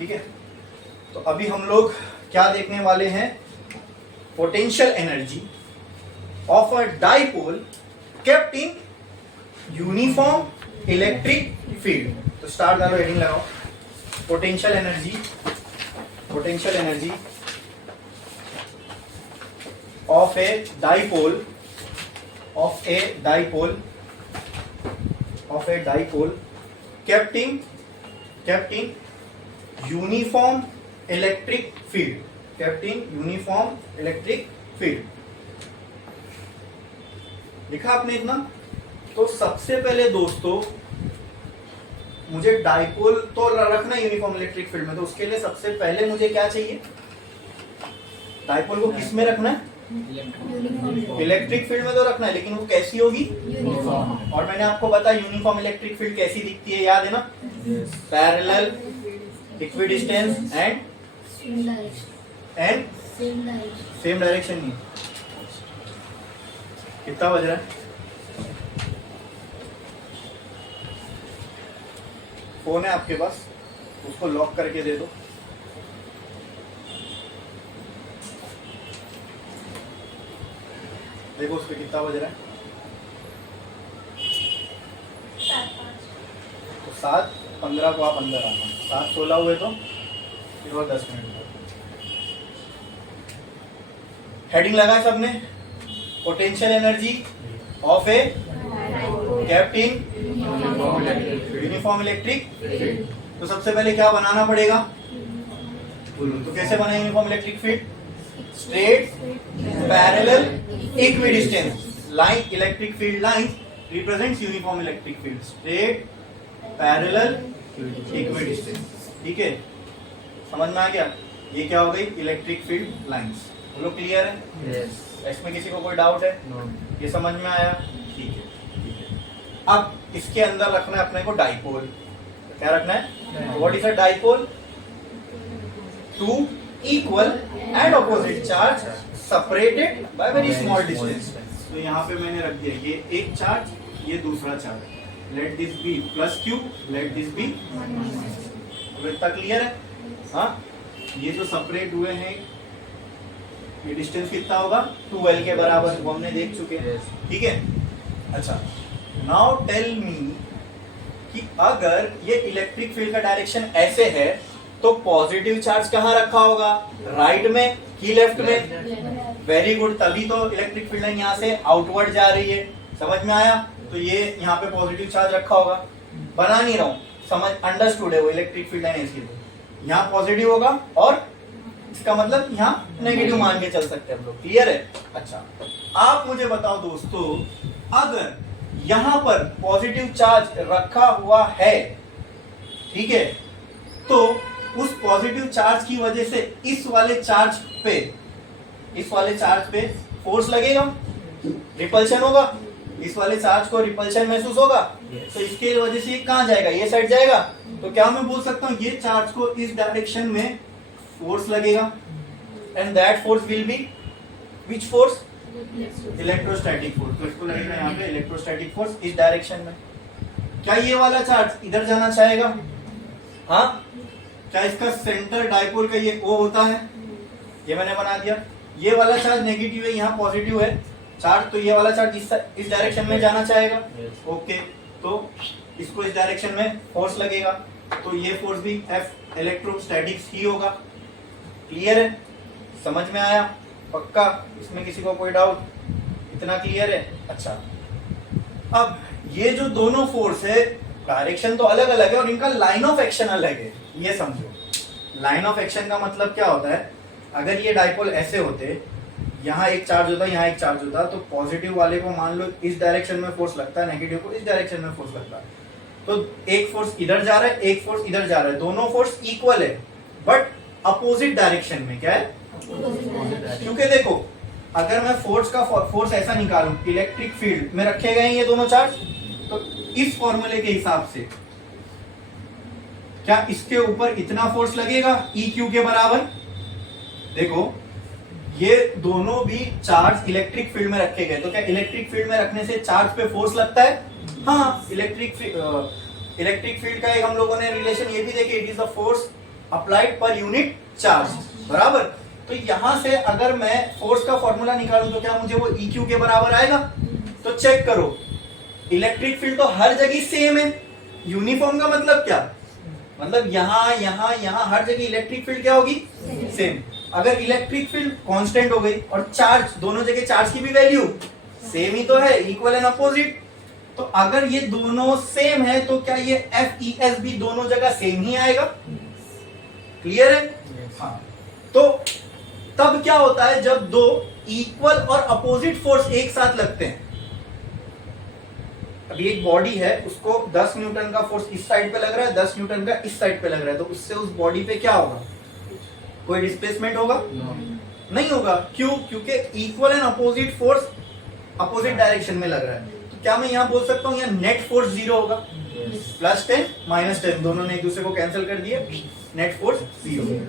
ठीक है, तो अभी हम लोग क्या देखने वाले हैं, potential energy of a dipole kept in uniform electric field. तो स्टार्ट करो, हेडिंग लगाओ, potential energy of a dipole kept in uniform electric field, लिखा आपने इतना। तो सबसे पहले दोस्तों मुझे डाइपोल तो रखना यूनिफॉर्म इलेक्ट्रिक फील्ड में, तो उसके लिए सबसे पहले मुझे क्या चाहिए, डाइपोल को किस में रखना है, इलेक्ट्रिक फील्ड में तो रखना है, लेकिन वो कैसी होगी, यूनिफॉर्म। और मैंने आपको बताया यूनिफॉर्म इलेक्ट्रिक फील्ड कैसी दिखती है, याद है ना, parallel, equidistance and same direction. नहीं, कितना बज रहा है, फोन है आपके पास, उसको लॉक करके दे दो। देखो उस पे कितना बज रहा है, तो 7:15 को आप अंदर आना, 7:16 हुए तो फिर वो 10 मिनट। हेडिंग लगाए सबने, potential energy of A kept in uniform electric. तो सबसे पहले क्या बनाना पड़ेगा, तो कैसे बना uniform electric field, straight parallel equidistance line, electric field line represents uniform electric field, straight parallel equidistance. ठीक है, समझ में आ गया, ये क्या हो गई, इलेक्ट्रिक फील्ड लाइंस। बोलो क्लियर है, इसमें किसी को कोई डाउट है, ये समझ में आया, ठीक है। अब इसके अंदर रखना है अपने को डाइपोल, क्या रखना है, what is a dipole, two equal and opposite charge separated by very small distance. तो यहाँ पे मैंने रख दिया ये एक चार्ज, ये दूसरा charge, let this be plus Q, let this be minus. इतना क्लियर है, हाँ। ये जो सेपरेट हुए हैं, ये डिस्टेंस कितना होगा, 2L के बराबर, वो हमने देख चुके हैं, ठीक है। अच्छा, नाउ टेल मी कि अगर ये इलेक्ट्रिक फील्ड का डायरेक्शन ऐसे है तो पॉजिटिव चार्ज कहाँ रखा होगा, राइट में कि लेफ्ट में, वेरी गुड, तभी तो इलेक्ट्रिक फील्ड लाइन यहाँ से आउटवर्ड जा रही है, समझ में आया। तो ये यहाँ पे पॉजिटिव चार्ज रखा होगा, बना नहीं रहा हूँ, समझ, अंडरस्टूड है, वो इलेक्ट्रिक फील्ड लाइन इसकी, यहाँ पॉजिटिव होगा और इसका मतलब यहाँ नेगेटिव मान के चल सकते हैं हम लोग, क्लियर है। अच्छा, आप मुझे बताओ दोस्तों, अगर यहाँ पर पॉजिटिव चार्ज रखा हुआ है, ठीक है, तो उस पॉजिटिव चार्ज की वजह से इस वाले चार्ज पे फोर्स लगेगा, रिपल्शन होगा, इस वाले चार्ज को रिपल्शन महसूस होगा, तो इसके वजह से ये कहाँ जाएगा, ये साइड जाएगा। तो क्या मैं बोल सकता हूँ, ये चार्ज को इस डायरेक्शन में फोर्स लगेगा, and that force will be which force, electrostatic force. तो इसको लगेगा यहाँ पे इलेक्ट्रोस्टैटिक फोर्स इस डायरेक्शन में। क्या ये वाला चार्ज इधर जाना चाहेगा, हाँ, क्या इसका सेंटर डाइपोल का ये O होता है, ये मैंने बना दिया। ये वाला चार्ज नेगेटिव है, यहाँ पॉजिटिव है चार्ज, तो ये वाला चार्ज इस डायरेक्शन में जाना चाहेगा, ओके। तो इसको इस डायरेक्शन में फोर्स लगेगा, तो ये फोर्स भी F इलेक्ट्रोस्टैटिक्स ही होगा, क्लियर है, समझ में आया, पक्का, इसमें किसी को कोई डाउट, इतना क्लियर है। अच्छा, अब ये जो दोनों फोर्स है, डायरेक्शन तो अलग अलग है और इनका लाइन ऑफ एक्शन अलग है, ये समझो। लाइन ऑफ एक्शन का मतलब क्या होता है, अगर ये डाइपोल ऐसे होते, यहाँ एक चार्ज होता, यहाँ एक चार्ज होता, तो पॉजिटिव वाले को मान लो इस डायरेक्शन में फोर्स लगता है, नेगेटिव को इस डायरेक्शन में फोर्स लगता है, तो एक फोर्स इधर जा रहा है, एक फोर्स इधर जा रहा है, दोनों फोर्स इक्वल है, बट अपोजिट डायरेक्शन में, क्या है, क्योंकि देखो, अगर मैं फोर्स ऐसा निकालूं, इलेक्ट्रिक फील्ड में रखे गए ये दोनों चार्ज, तो इस फॉर्मूले के हिसाब से क्या इसके ऊपर इतना फोर्स लगेगा EQ के बराबर। देखो, ये दोनों भी चार्ज इलेक्ट्रिक फील्ड में रखे गए, तो क्या इलेक्ट्रिक फील्ड में रखने से चार्ज पे फोर्स लगता है, हाँ। इलेक्ट्रिक फील्ड का एक हम लोगों ने रिलेशन ये भी देखे, it is the force applied per unit charge, बराबर। तो यहां से अगर मैं फोर्स का फॉर्मूला निकालूं तो क्या मुझे वो EQ के बराबर आएगा? तो चेक करो, इलेक्ट्रिक फील्ड तो हर जगह सेम है। यूनिफॉर्म का मतलब क्या? मतलब यहां यहां यहां हर जगह इलेक्ट्रिक फील्ड क्या होगी? सेम। अगर इलेक्ट्रिक फील्ड कांस्टेंट हो गई और चार्ज, दोनों जगह चार्ज की भी वैल्यू सेम ही तो है, इक्वल एंड अपोजिट। तो अगर ये दोनों सेम है तो क्या ये FES भी दोनों जगह सेम ही आएगा? क्लियर है? हाँ। तो तब क्या होता है जब दो इक्वल और अपोजिट फोर्स एक साथ लगते हैं। अभी एक बॉडी है, उसको 10 न्यूटन का फोर्स इस साइड पे लग रहा है, 10 न्यूटन का इस साइड पे लग रहा है, तो उससे उस बॉडी पे क्या होगा? कोई डिस्प्लेसमेंट होगा? नहीं होगा। क्यों? क्योंकि equal and opposite force opposite direction में लग रहा है। तो क्या मैं यहां बोल सकता हूं यहाँ नेट फोर्स 0 होगा? +10 -10 दोनों ने एक दूसरे को कैंसिल कर दिए, नेट फोर्स 0।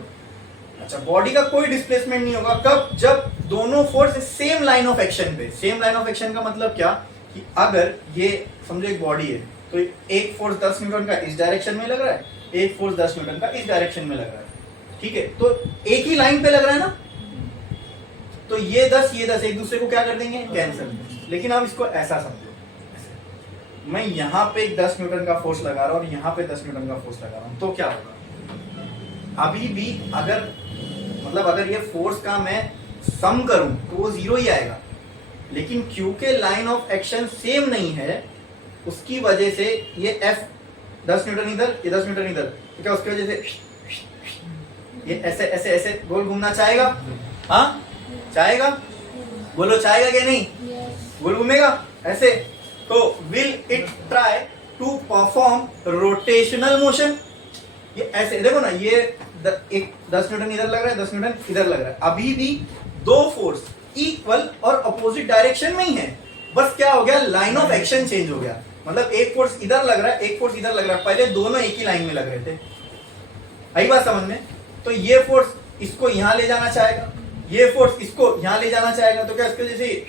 अच्छा, बॉडी का कोई डिस्प्लेसमेंट नहीं होगा। कब? जब दोनों force same line of action पे। सेम लाइन ऑफ एक्शन का मतलब क्या कि अगर ये समझो एक बॉडी है, तो एक फोर्स 10 न्यूटन का इस डायरेक्शन में लग रहा है, एक फोर्स 10 न्यूटन का इस डायरेक्शन में लग रहा है, ठीक है? तो एक ही लाइन पे लग रहा है ना, तो ये 10 एक दूसरे को क्या कर देंगे? कैंसिल। लेकिन आप इसको ऐसा समझो, मैं यहां पे 10 न्यूटन का फोर्स लगा रहा हूं और यहां पे 10 न्यूटन का फोर्स लगा रहा हूं, तो क्या होगा? अभी भी अगर मतलब अगर ये फोर्स का मैं सम करूं तो वो 0 ही आएगा। लेकिन क्योंकि लाइन ऑफ एक्शन सेम नहीं है, उसकी वजह से ये F 10 न्यूटन इधर, ये 10 न्यूटन इधर, तो क्या उसकी वजह से ये ऐसे ऐसे ऐसे गोल घूमना चाहेगा? हाँ, चाहेगा? बोलो, चाहेगा कि नहीं? गोल घूमेगा ऐसे। तो will it try to perform rotational motion? ये ऐसे देखो ना, ये एक 10 न्यूटन इधर लग रहा है, 10 न्यूटन इधर लग रहा है, अभी भी दो फोर्स इक्वल और अपोजिट डायरेक्शन में ही है, बस क्या हो गया? लाइन ऑफ एक्शन चेंज हो गया। मतलब एक फोर्स इधर लग रहा है, एक फोर्स इधर लग रहा है, पहले दोनों एक ही लाइन में लग रहे थे। आई बात समझ में? तो ये फोर्स इसको यहां ले जाना चाहेगा, ये फोर्स इसको यहां ले जाना चाहेगा, तो क्या इसके जैसे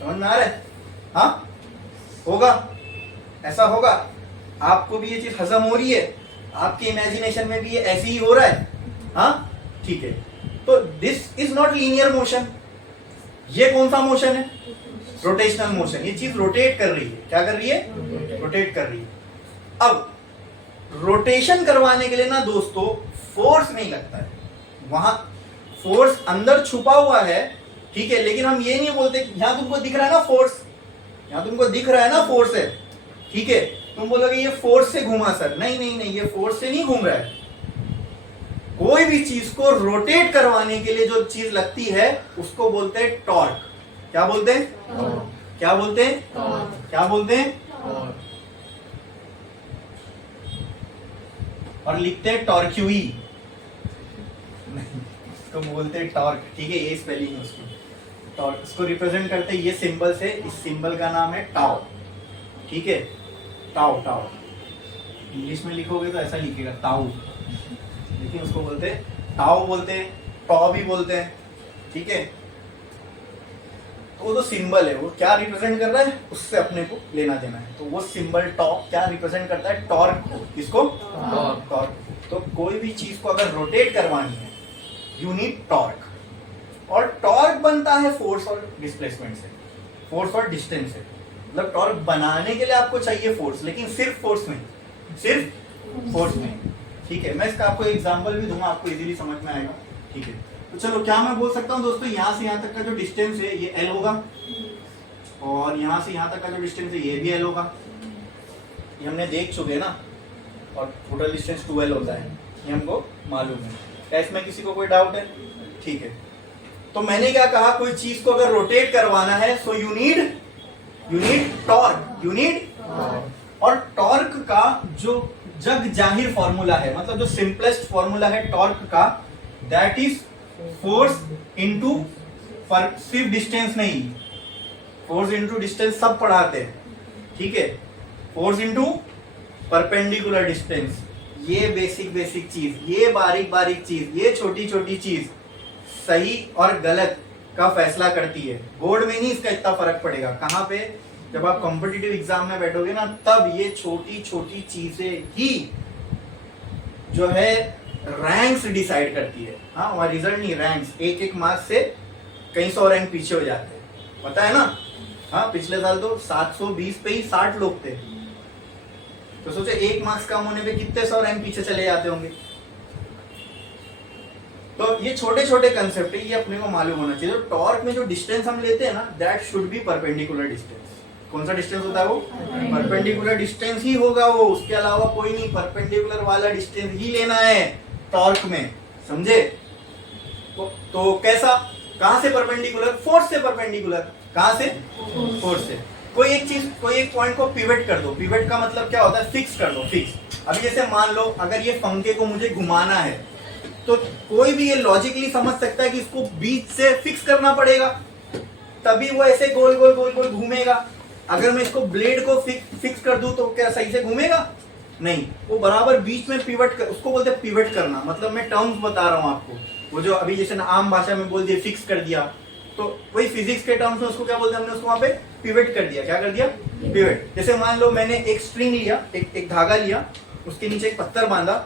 समझ में आ रहा है? हाँ, होगा, ऐसा होगा। आपको भी ये चीज हजम हो रही है, आपके इमेजिनेशन में भी ये ऐसे ही हो रहा है। हाँ, ठीक है। तो this is not linear motion. ये कौन सा मोशन है? Rotational motion. ये चीज रोटेट कर रही है। क्या कर रही है? रोटेट कर रही है। अब रोटेशन करवाने के लिए ना दोस्तों फोर्स नहीं लगता है, वहां फोर्स अंदर छुपा हुआ है, ठीक है? लेकिन हम ये नहीं बोलते यहां तुमको दिख रहा है ना फोर्स, यहां तुमको दिख रहा है ना फोर्स है, ठीक है? तुम बोलोगे ये फोर्स से घूमा सर। नहीं नहीं नहीं, ये फोर्स से नहीं घूम रहा है। कोई भी चीज को रोटेट करवाने के लिए जो चीज लगती है उसको बोलते हैं टॉर्क। क्या बोलते हैं? क्या बोलते हैं? क्या बोलते हैं? और लिखते हैं टॉर्क्यूई, इसको बोलते हैं टॉर्क, ठीक है? ये स्पेलिंग है उसकी, टॉर्क। इसको रिप्रेजेंट करते हैं ये सिंबल से। इस सिंबल का नाम है टाउ, ठीक है? टाउ, टाउ इंग्लिश में लिखोगे तो ऐसा लिखेगा टाउ, लेकिन उसको बोलते हैं टाउ, बोलते हैं टॉ भी बोलते हैं, ठीक है? तो वो जो सिंबल है वो क्या रिप्रेजेंट कर रहा है, उससे अपने को लेना देना है। तो वो सिंबल टॉ क्या रिप्रेजेंट करता है? टॉर्क को। किसको? टॉर्क। तो कोई भी चीज को अगर रोटेट करवानी है यू नीड टॉर्क, और टॉर्क बनता है फोर्स और डिस्प्लेसमेंट से, फोर्स और डिस्टेंस से। मतलब टॉर्क बनाने के लिए आपको चाहिए फोर्स, लेकिन सिर्फ फोर्स नहीं, सिर्फ फोर्स नहीं, ठीक है? मैं इसका आपको एग्जांपल भी दूंगा, आपको इजीली समझ में आएगा, ठीक है? तो चलो, क्या मैं बोल सकता हूं दोस्तों, यहां से यहां तक का जो डिस्टेंस है ये L होगा, और यहां से यहां तक का जो डिस्टेंस है ये भी L होगा। ये हमने देख चुके हैं ना, और टोटल डिस्टेंस 2L होता है, ये हमको मालूम है। क्या इसमें किसी को कोई डाउट है? ठीक है। तो मैंने क्या कहा, कोई चीज को अगर रोटेट करवाना है so you need torque, you need. और टॉर्क का जो जग जाहिर फॉर्मूला है, मतलब जो सिंपलेस्ट फॉर्मूला है टॉर्क का, दैट इज फोर्स इनटू सिर्फ डिस्टेंस नहीं, फोर्स इनटू डिस्टेंस सब पढ़ाते हैं, ठीक है? Force into perpendicular distance. ये बेसिक चीज, ये बारीक चीज, ये छोटी चीज सही और गलत का फैसला करती है। बोर्ड में नहीं इसका इतना फर्क पड़ेगा। कहां पे? जब आप कॉम्पिटिटिव एग्जाम में बैठोगे ना, तब ये छोटी चीजें ही जो है रैंक्स डिसाइड करती है। हाँ, वहाँ रिजल्ट नहीं, रैंक्स। एक एक मार्क्स से कई सौ रैंक पीछे हो जाते हैं, पता है ना। हाँ, पिछले साल तो 720 पे ही 60 लोग थे, तो सोचो एक मार्क्स कम होने पे कितने सौ रैंक पीछे चले जाते होंगे। तो ये छोटे छोटे कंसेप्ट है, ये अपने को मालूम होना चाहिए। तो टॉर्क में जो डिस्टेंस हम लेते हैं ना, that should be perpendicular distance. कौन सा डिस्टेंस होता है वो? परपेंडिकुलर डिस्टेंस ही होगा वो, उसके अलावा कोई नहीं। परपेंडिकुलर वाला डिस्टेंस ही लेना है टॉर्क में, समझे? तो कैसा, कहां से परपेंडिकुलर? फोर्स से परपेंडिकुलर। कहां से? फोर्स से। कोई एक चीज, कोई एक पॉइंट को पिवट कर दो। पिवट का मतलब क्या होता है? फिक्स कर दो, फिक्स। अभी जैसे मान लो अगर ये पंखे को मुझे घुमाना है, तो कोई भी ये लॉजिकली समझ सकता है कि इसको बीच से फिक्स करना पड़ेगा, तभी वो ऐसे गोल गोल गोल गोल घूमेगा। अगर मैं इसको ब्लेड को फिक्स कर दूं तो क्या सही से घूमेगा? नहीं, वो बराबर बीच में पिवट कर, उसको बोलते हैं पिवट करना। मतलब मैं टर्म्स बता रहा हूं आपको, वो जो अभी जैसे आम भाषा में बोल दिया फिक्स कर दिया, तो वही फिजिक्स के टर्म्स में उसको क्या बोलते हैं? हमने उसको वहां पे पिवट कर दिया। क्या कर दिया? पिवट। जैसे मान लो मैंने एक स्ट्रिंग लिया, एक धागा लिया, उसके नीचे एक पत्थर बांधा,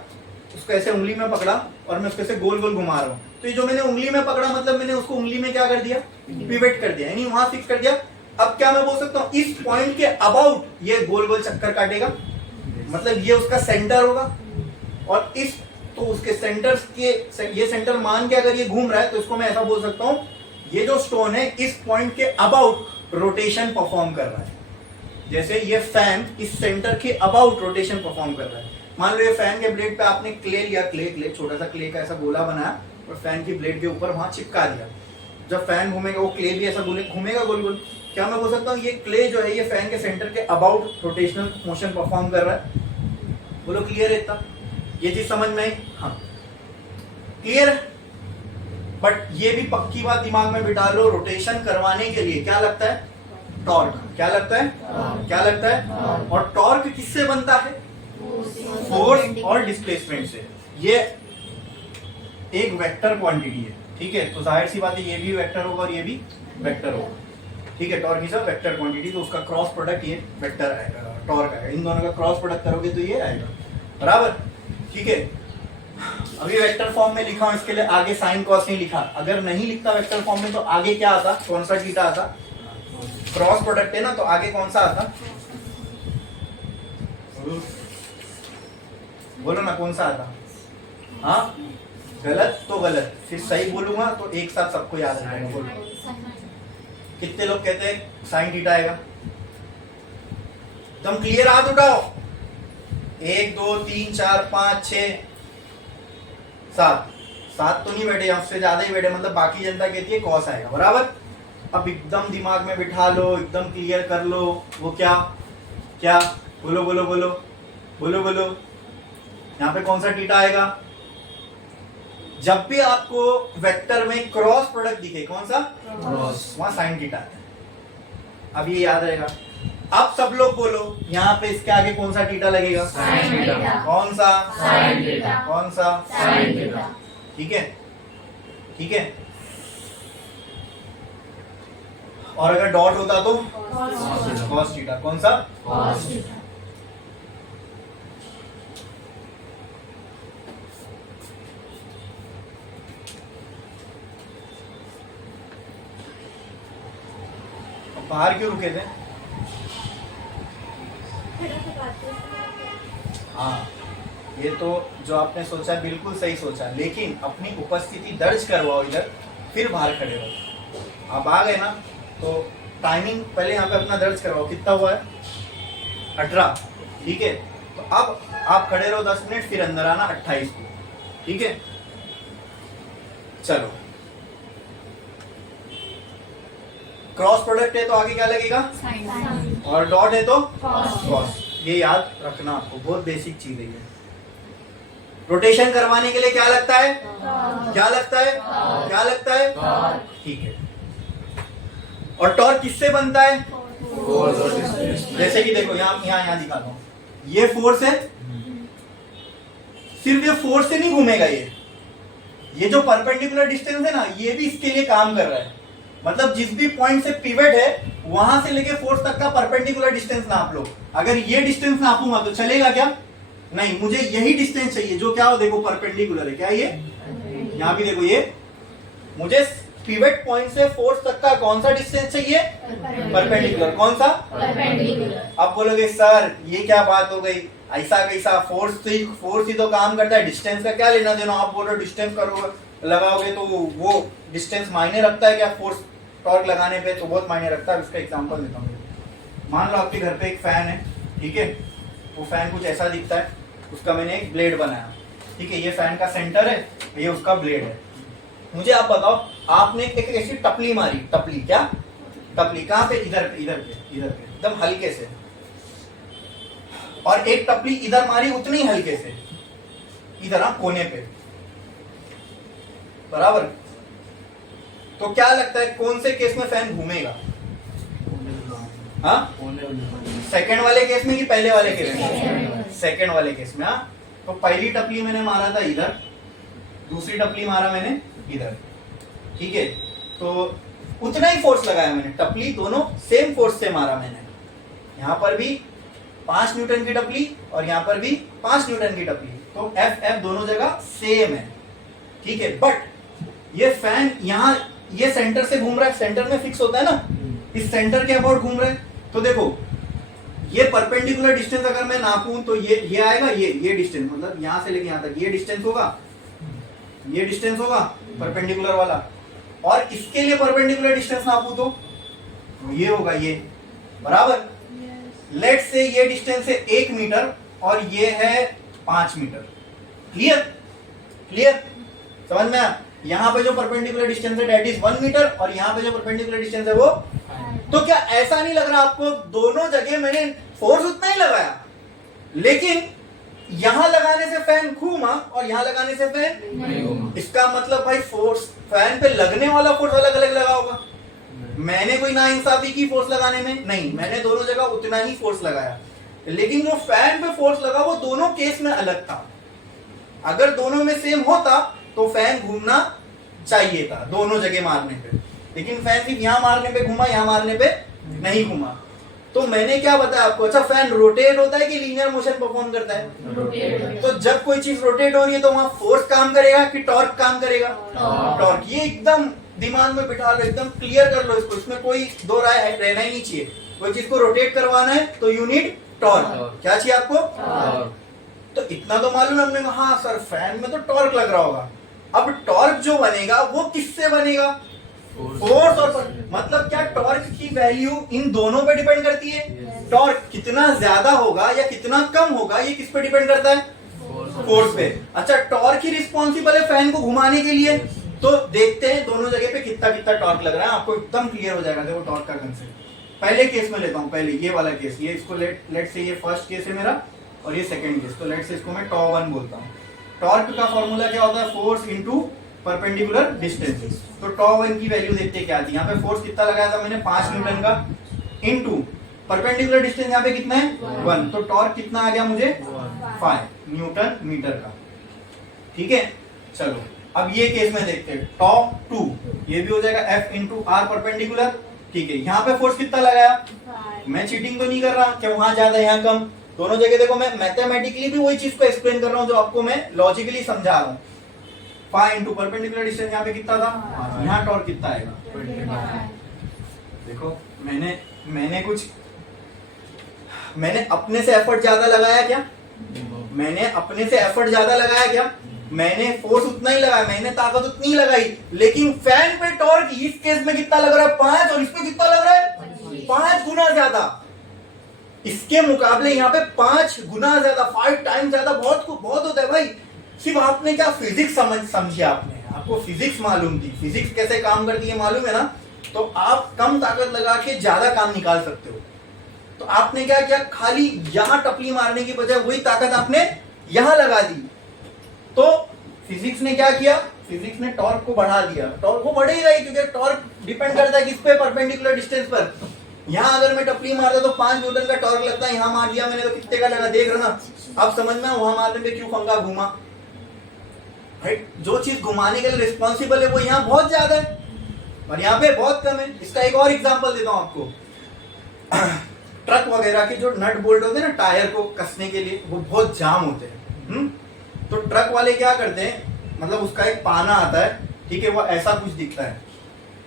उसको ऐसे उंगली में पकड़ा और मैं उसको ऐसे गोल गोल घुमा रहा हूँ। तो ये जो मैंने उंगली में पकड़ा, मतलब मैंने उसको उंगली में क्या कर दिया? पिवट कर दिया, यानी वहां फिक्स कर दिया। अब क्या मैं बोल सकता हूँ? इस पॉइंट के अबाउट ये गोल गोल चक्कर काटेगा, मतलब ये उसका सेंटर होगा। और इस, तो उसके सेंटर के, ये सेंटर मान के अगर ये घूम रहा है, तो इसको मैं ऐसा बोल सकता हूँ, ये जो स्टोन है इस पॉइंट के अबाउट रोटेशन परफॉर्म कर रहा है। जैसे ये फैन इस सेंटर के अबाउट रोटेशन परफॉर्म कर रहा है। मान लो ये फैन के ब्लेड पे आपने क्ले लिया, क्ले छोटा सा क्ले का ऐसा गोला बनाया और फैन की ब्लेड के ऊपर वहां चिपका दिया। जब फैन घूमेगा वो क्ले भी ऐसा घूमेगा गोल गोल। क्या मैं बोल सकता हूँ ये क्ले जो है ये फैन के सेंटर के अबाउट रोटेशनल मोशन परफॉर्म कर रहा है? बोलो क्लियर है इतना? ये चीज समझ में आई? हाँ, क्लियर है। बट ये भी पक्की बात दिमाग में बिठा लो, रोटेशन करवाने के लिए क्या लगता है? टॉर्क। क्या लगता है? क्या लगता है? और टॉर्क किससे बनता है? फोर्स और डिस्प्लेसमेंट से। ये एक वेक्टर क्वांटिटी है, ठीक है? तो जाहिर सी बात है ये भी वेक्टर होगा और ये भी वेक्टर होगा, ठीक है? Torque is a vector quantity, तो उसका क्रॉस प्रोडक्ट ये वेक्टर आएगा, टॉर्क आएगा। इन दोनों का क्रॉस प्रोडक्ट करोगे तो ये आएगा, बराबर, ठीक है? अभी वेक्टर फॉर्म में लिखा हूं, इसके लिए आगे साइन कॉस नहीं लिखा। अगर नहीं लिखता वेक्टर फॉर्म में तो आगे क्या आता? कौन सा थीटा आता? क्रॉस प्रोडक्ट है ना, तो आगे कौन सा आता? बोलो ना, कौन सा आता? हाँ, गलत तो गलत, फिर सही बोलूंगा तो एक साथ सबको याद रहेगा। बोलो, कितने लोग कहते हैं साइन थीटा आएगा? तुम क्लियर हाथ उठाओ। 1 2 3 4 5 6 7 तो नहीं बैठे, उससे ज्यादा ही बैठे, मतलब बाकी जनता कहती है कॉस आएगा, बराबर। अब एकदम दिमाग में बिठा लो, एकदम क्लियर कर लो। वो क्या? क्या? बोलो बोलो बोलो बोलो बोलो। यहाँ पे कौन सा थीटा आएगा? जब भी आपको वेक्टर में क्रॉस प्रोडक्ट दिखे, कौन सा? क्रॉस, वहां साइन थीटा है। अब ये याद रहेगा। अब सब लोग बोलो, यहाँ पे इसके आगे कौन सा थीटा लगेगा? Sine theta. कौन सा? Sine theta. कौन सा? Sine theta. ठीक है, ठीक है। और अगर डॉट होता तो कॉस थीटा। कौन सा? Cos theta. बाहर क्यों रुके थे? हाँ, ये तो जो आपने सोचा बिल्कुल सही सोचा, लेकिन अपनी उपस्थिति दर्ज करवाओ इधर, फिर बाहर खड़े रहो। आप आ गए ना, तो टाइमिंग पहले यहाँ पे अपना दर्ज करवाओ। कितना हुआ है? 18, ठीक है? तो अब आप खड़े रहो 10 मिनट, फिर अंदर आना 28 को, ठीक है? चलो, क्रॉस प्रोडक्ट है तो आगे क्या लगेगा? साइन। और डॉट है तो कॉस। कॉस। ये याद रखना आपको, बहुत बेसिक चीज है ये। रोटेशन करवाने के लिए क्या लगता है? क्या लगता है? क्या लगता है? ठीक है। और टॉर्क किससे बनता है? जैसे कि देखो यहाँ यहाँ यहाँ दिखाता हूँ, ये फोर्स है, सिर्फ ये फोर्स से नहीं घूमेगा। ये जो परपेंडिकुलर डिस्टेंस है ना, ये भी इसके लिए काम कर रहा है। मतलब जिस भी पॉइंट से पिवट है, वहां से लेके फोर्स तक का परपेंडिकुलर डिस्टेंस नाप लो। अगर ये डिस्टेंस नापूंगा तो चलेगा क्या? नहीं, मुझे यही डिस्टेंस चाहिए जो क्या हो, देखो परपेंडिकुलर है, क्या ये, यहाँ भी देखो ये, मुझे पिवट पॉइंट से फोर्स तक का कौन सा डिस्टेंस चाहिए, परपेंडिकुलर, कौन सा, परपेंडिकुलर। अब बोलोगे सर ये क्या बात हो गई, ऐसा कैसा, फोर्स ही तो काम करता है, डिस्टेंस का क्या लेना देना, आप बोलो डिस्टेंस करोगे लगाओगे तो वो डिस्टेंस मायने रखता है क्या, फोर्स टॉर्क लगाने पे तो बहुत मायने रखता है। इसका एग्जांपल देता हूँ, मान लो आपके घर पे एक फैन है, ठीक है, वो फैन कुछ ऐसा दिखता है, उसका मैंने एक ब्लेड बनाया, ठीक है, ये फैन का सेंटर है, ये उसका ब्लेड है। मुझे आप बताओ, आपने एक ऐसी टपली मारी, टपली क्या, टपली कहाँ पे, इधर पे, इधर पे, इधर पे एकदम हल्के से, और एक टपली इधर मारी उतनी ही हल्के से, इधर कोने पे, बराबर। तो क्या लगता है कौन से केस में फैन घूमेगा, हाँ, सेकंड वाले केस में कि पहले वाले केस में, सेकंड वाले केस में। हाँ, तो पहली टपली मैंने मारा था इधर, दूसरी टपली मारा मैंने इधर, ठीक है, तो उतना ही फोर्स लगाया मैंने, टपली दोनों सेम फोर्स से मारा मैंने, यहां पर भी 5 न्यूटन की टपली और यहां पर भी 5 न्यूटन की टपली, तो एफ दोनों जगह सेम है, ठीक है। बट ये फैन यहाँ ये सेंटर से घूम रहा है, सेंटर में फिक्स होता है ना, इस सेंटर के अबाउट घूम रहा है, तो देखो ये परपेंडिकुलर डिस्टेंस अगर मैं नापूं तो ये आएगा, ये डिस्टेंस, मतलब यहां से लेके यहां तक ये डिस्टेंस होगा, ये डिस्टेंस होगा परपेंडिकुलर वाला, और इसके लिए परपेंडिकुलर डिस्टेंस नापूं तो ये होगा, ये बराबर। लेट से ये डिस्टेंस है 1 मीटर और ये है 5 मीटर, क्लियर, क्लियर, समझ में आया। यहाँ पे जो परपेंडिकुलर डिस्टेंस है डेट इज 1 मीटर और यहाँ पे जो परपेंडिकुलर डिस्टेंस है वो, तो क्या ऐसा नहीं लग रहा आपको दोनों जगह मैंने फोर्स उतना ही लगाया, लेकिन यहां लगाने से फैन घूमा और यहां लगाने से फैन, इसका मतलब भाई फोर्स फैन पे लगने वाला फोर्स अलग अलग लगा होगा, मैंने कोई नाइंसाफी की फोर्स लगाने में नहीं, मैंने दोनों जगह उतना ही फोर्स लगाया, लेकिन जो फैन पे फोर्स लगा वो दोनों केस में अलग था। अगर दोनों में सेम होता तो फैन घूमना चाहिए था दोनों जगह मारने पे, लेकिन फैन सिर्फ यहां मारने पे घुमा, यहां मारने पे नहीं घुमा। तो मैंने क्या बताया आपको, अच्छा फैन रोटेट होता है कि लीनियर मोशन परफॉर्म करता है, तो जब कोई चीज रोटेट हो रही है तो वहां फोर्स काम करेगा कि टॉर्क काम करेगा, टॉर्क। ये एकदम दिमाग में बिठा लो, एकदम क्लियर कर लो इसको, इसमें कोई दो राय है रहना ही नहीं चाहिए। कोई चीज को रोटेट करवाना है तो यू नीड टॉर्क, क्या चाहिए आपको, तो इतना तो मालूम है हमने, हाँ सर फैन में तो टॉर्क लग रहा होगा। अब टॉर्क जो बनेगा वो किससे बनेगा, फोर्स और मतलब क्या टॉर्क की वैल्यू इन दोनों पे डिपेंड करती है, टॉर्क कितना ज्यादा होगा या कितना कम होगा ये किस पे डिपेंड करता है, फोर्स पे। अच्छा टॉर्क ही रिस्पॉन्सिबल है फैन को घुमाने के लिए, तो देखते हैं दोनों जगह पे कितना कितना टॉर्क लग रहा है, आपको एकदम क्लियर हो जाएगा। देखो टॉर्क का कंसेप्ट पहले केस में लेता हूं, पहले ये वाला केस, ये इसको लेट से ये फर्स्ट केस है मेरा और ये सेकंड केस, तो लेट से इसको मैं टॉ 1 बोलता हूँ। टॉर्क का फॉर्मूला क्या होता है, फोर्स इनटू परपेंडिकुलर डिस्टेंसेस। तो टॉ 1 की वैल्यू देखते हैं क्या थी, यहाँ पे फोर्स कितना लगाया था मैंने 5 न्यूटन का, इनटू परपेंडिकुलर डिस्टेंस यहाँ पे कितना है 1, तो टॉर्क कितना आ गया मुझे 5 न्यूटन मीटर का, ठीक है। चलो अब ये केस में देखते हैं, टॉ 2 ये भी हो जाएगा F इंटू आर परपेंडिकुलर, ठीक है। यहाँ पे फोर्स कितना लगाया, मैं चीटिंग तो नहीं कर रहा कि वहां ज्यादा यहाँ कम, दोनों जगह देखो मैं मैथमेटिकली भी वही चीज को एक्सप्लेन कर रहा हूँ जो आपको मैं लॉजिकली समझा रहा हूँ। 5 इंटू परपेंडिकुलर डिस्टेंस यहाँ पे कितना था, यहाँ टॉर्क कितना आएगा, देखो मैंने अपने से एफर्ट ज्यादा लगाया क्या, मैंने अपने से एफर्ट ज्यादा लगाया क्या, मैंने फोर्स उतना ही लगाया, मैंने ताकत उतनी ही लगाई, लेकिन फैन पे टॉर्क इस केस में कितना लग रहा है 5 और इसमें कितना लग रहा है 5 गुना ज्यादा, इसके मुकाबले यहाँ पे 5 गुना ज्यादा, 5 टाइम ज्यादा, बहुत होता है भाई। सिर्फ आपने क्या फिजिक्स समझी, आपको फिजिक्स मालूम थी, फिजिक्स कैसे काम करती है मालूम है ना, तो आप कम ताकत लगा के ज्यादा काम निकाल सकते हो। तो आपने क्या किया, खाली यहां टपली मारने की बजाय वही ताकत आपने यहां लगा दी, तो फिजिक्स ने क्या किया, फिजिक्स ने टॉर्क को बढ़ा दिया। टॉर्क को बढ़ेगा ही क्योंकि टॉर्क डिपेंड करता है किस पे, परपेंडिकुलर डिस्टेंस पर। यहां अगर मैं टपली मारता तो 5 न्यूटन का टॉर्क लगता है, यहां मार दिया मैंने तो कितने का लगा, देख रहा ना। अब समझ में वहां मारने पे क्यों पंखा घूमा, राइट। जो चीज घुमाने के लिए रिस्पॉन्सिबल है वो यहाँ बहुत ज्यादा है और यहाँ पे बहुत कम है। इसका एक और एग्जांपल देता हूं आपको। ट्रक वगैरह के जो नट बोल्ट होते हैं ना टायर को कसने के लिए, वो बहुत जाम होते हैं। तो ट्रक वाले क्या करते हैं, मतलब उसका एक पाना आता है, ठीक है, वो ऐसा कुछ दिखता है,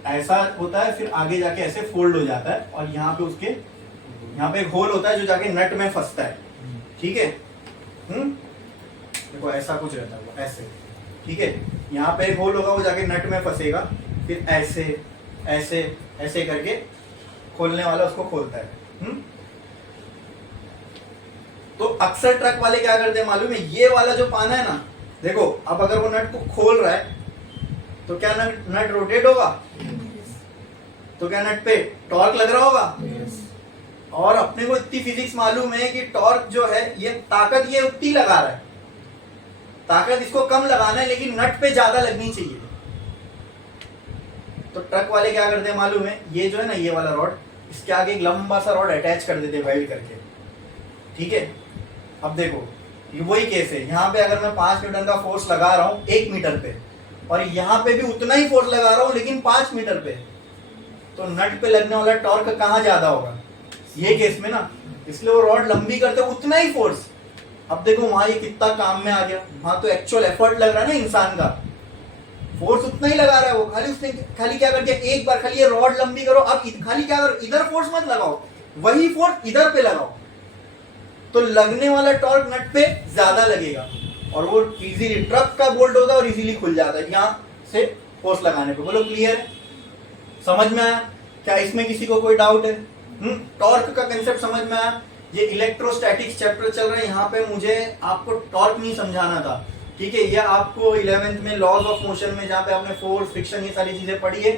ऐसा होता है, फिर आगे जाके ऐसे फोल्ड हो जाता है और यहाँ पे उसके यहाँ पे एक होल होता है जो जाके नट में फंसता है, ठीक है। देखो ऐसा कुछ रहता है वो ऐसे, ठीक है, यहाँ पे एक होल होगा, वो जाके नट में फंसेगा, फिर ऐसे ऐसे ऐसे करके खोलने वाला उसको खोलता है। तो अक्सर ट्रक वाले क्या करते हैं मालूम है, ये वाला जो पाना है ना, देखो अब अगर वो नट को खोल रहा है तो क्या नट रोटेट होगा, तो क्या नट पे टॉर्क लग रहा होगा। और अपने को इतनी फिजिक्स मालूम है कि टॉर्क जो है ये ताकत ये उतनी लगा रहा है, ताकत इसको कम लगाना है लेकिन नट पे ज्यादा लगनी चाहिए। तो ट्रक वाले क्या करते हैं मालूम है, ये जो है ना ये वाला रॉड, इसके आगे एक लंबा सा रॉड अटैच कर देते हैं वेल्ड करके, ठीक है। अब देखो ये वही केस है, यहाँ पे अगर मैं 5 न्यूटन का फोर्स लगा रहा हूँ 1 मीटर पे, और यहाँ पे भी उतना ही फोर्स लगा रहा हूँ लेकिन 5 मीटर पे, तो नट पे लगने वाला टॉर्क कहाँ ज्यादा होगा, ये केस में ना, इसलिए वो रॉड लंबी करते उतना ही फोर्स। अब देखो वहां ये कितना काम में आ गया, वहां तो एक्चुअल एफर्ट लग रहा है ना इंसान का, फोर्स उतना ही लगा रहा है वो, खाली उसने खाली क्या कर दिया, एक बार खाली ये रॉड लंबी करो, अब खाली क्या करो, इधर फोर्स मत लगाओ, वही फोर्स इधर पे लगाओ, तो लगने वाला टॉर्क नट पे ज्यादा लगेगा और वो इजीली ट्रक का बोल्ट होता है और इजीली खुल जाता है यहाँ से फोर्स लगाने पे। बोलो क्लियर है, समझ में आया क्या, इसमें किसी को कोई डाउट है? टॉर्क का कंसेप्ट समझ में आया। ये इलेक्ट्रोस्टैटिक्स चैप्टर चल रहा है, यहाँ पे मुझे आपको टॉर्क नहीं समझाना था, ठीक है। ये आपको 11th में लॉज ऑफ मोशन में जहाँ पे आपने फोर्स, फ्रिक्शन, ये सारी चीजें पढ़ी है,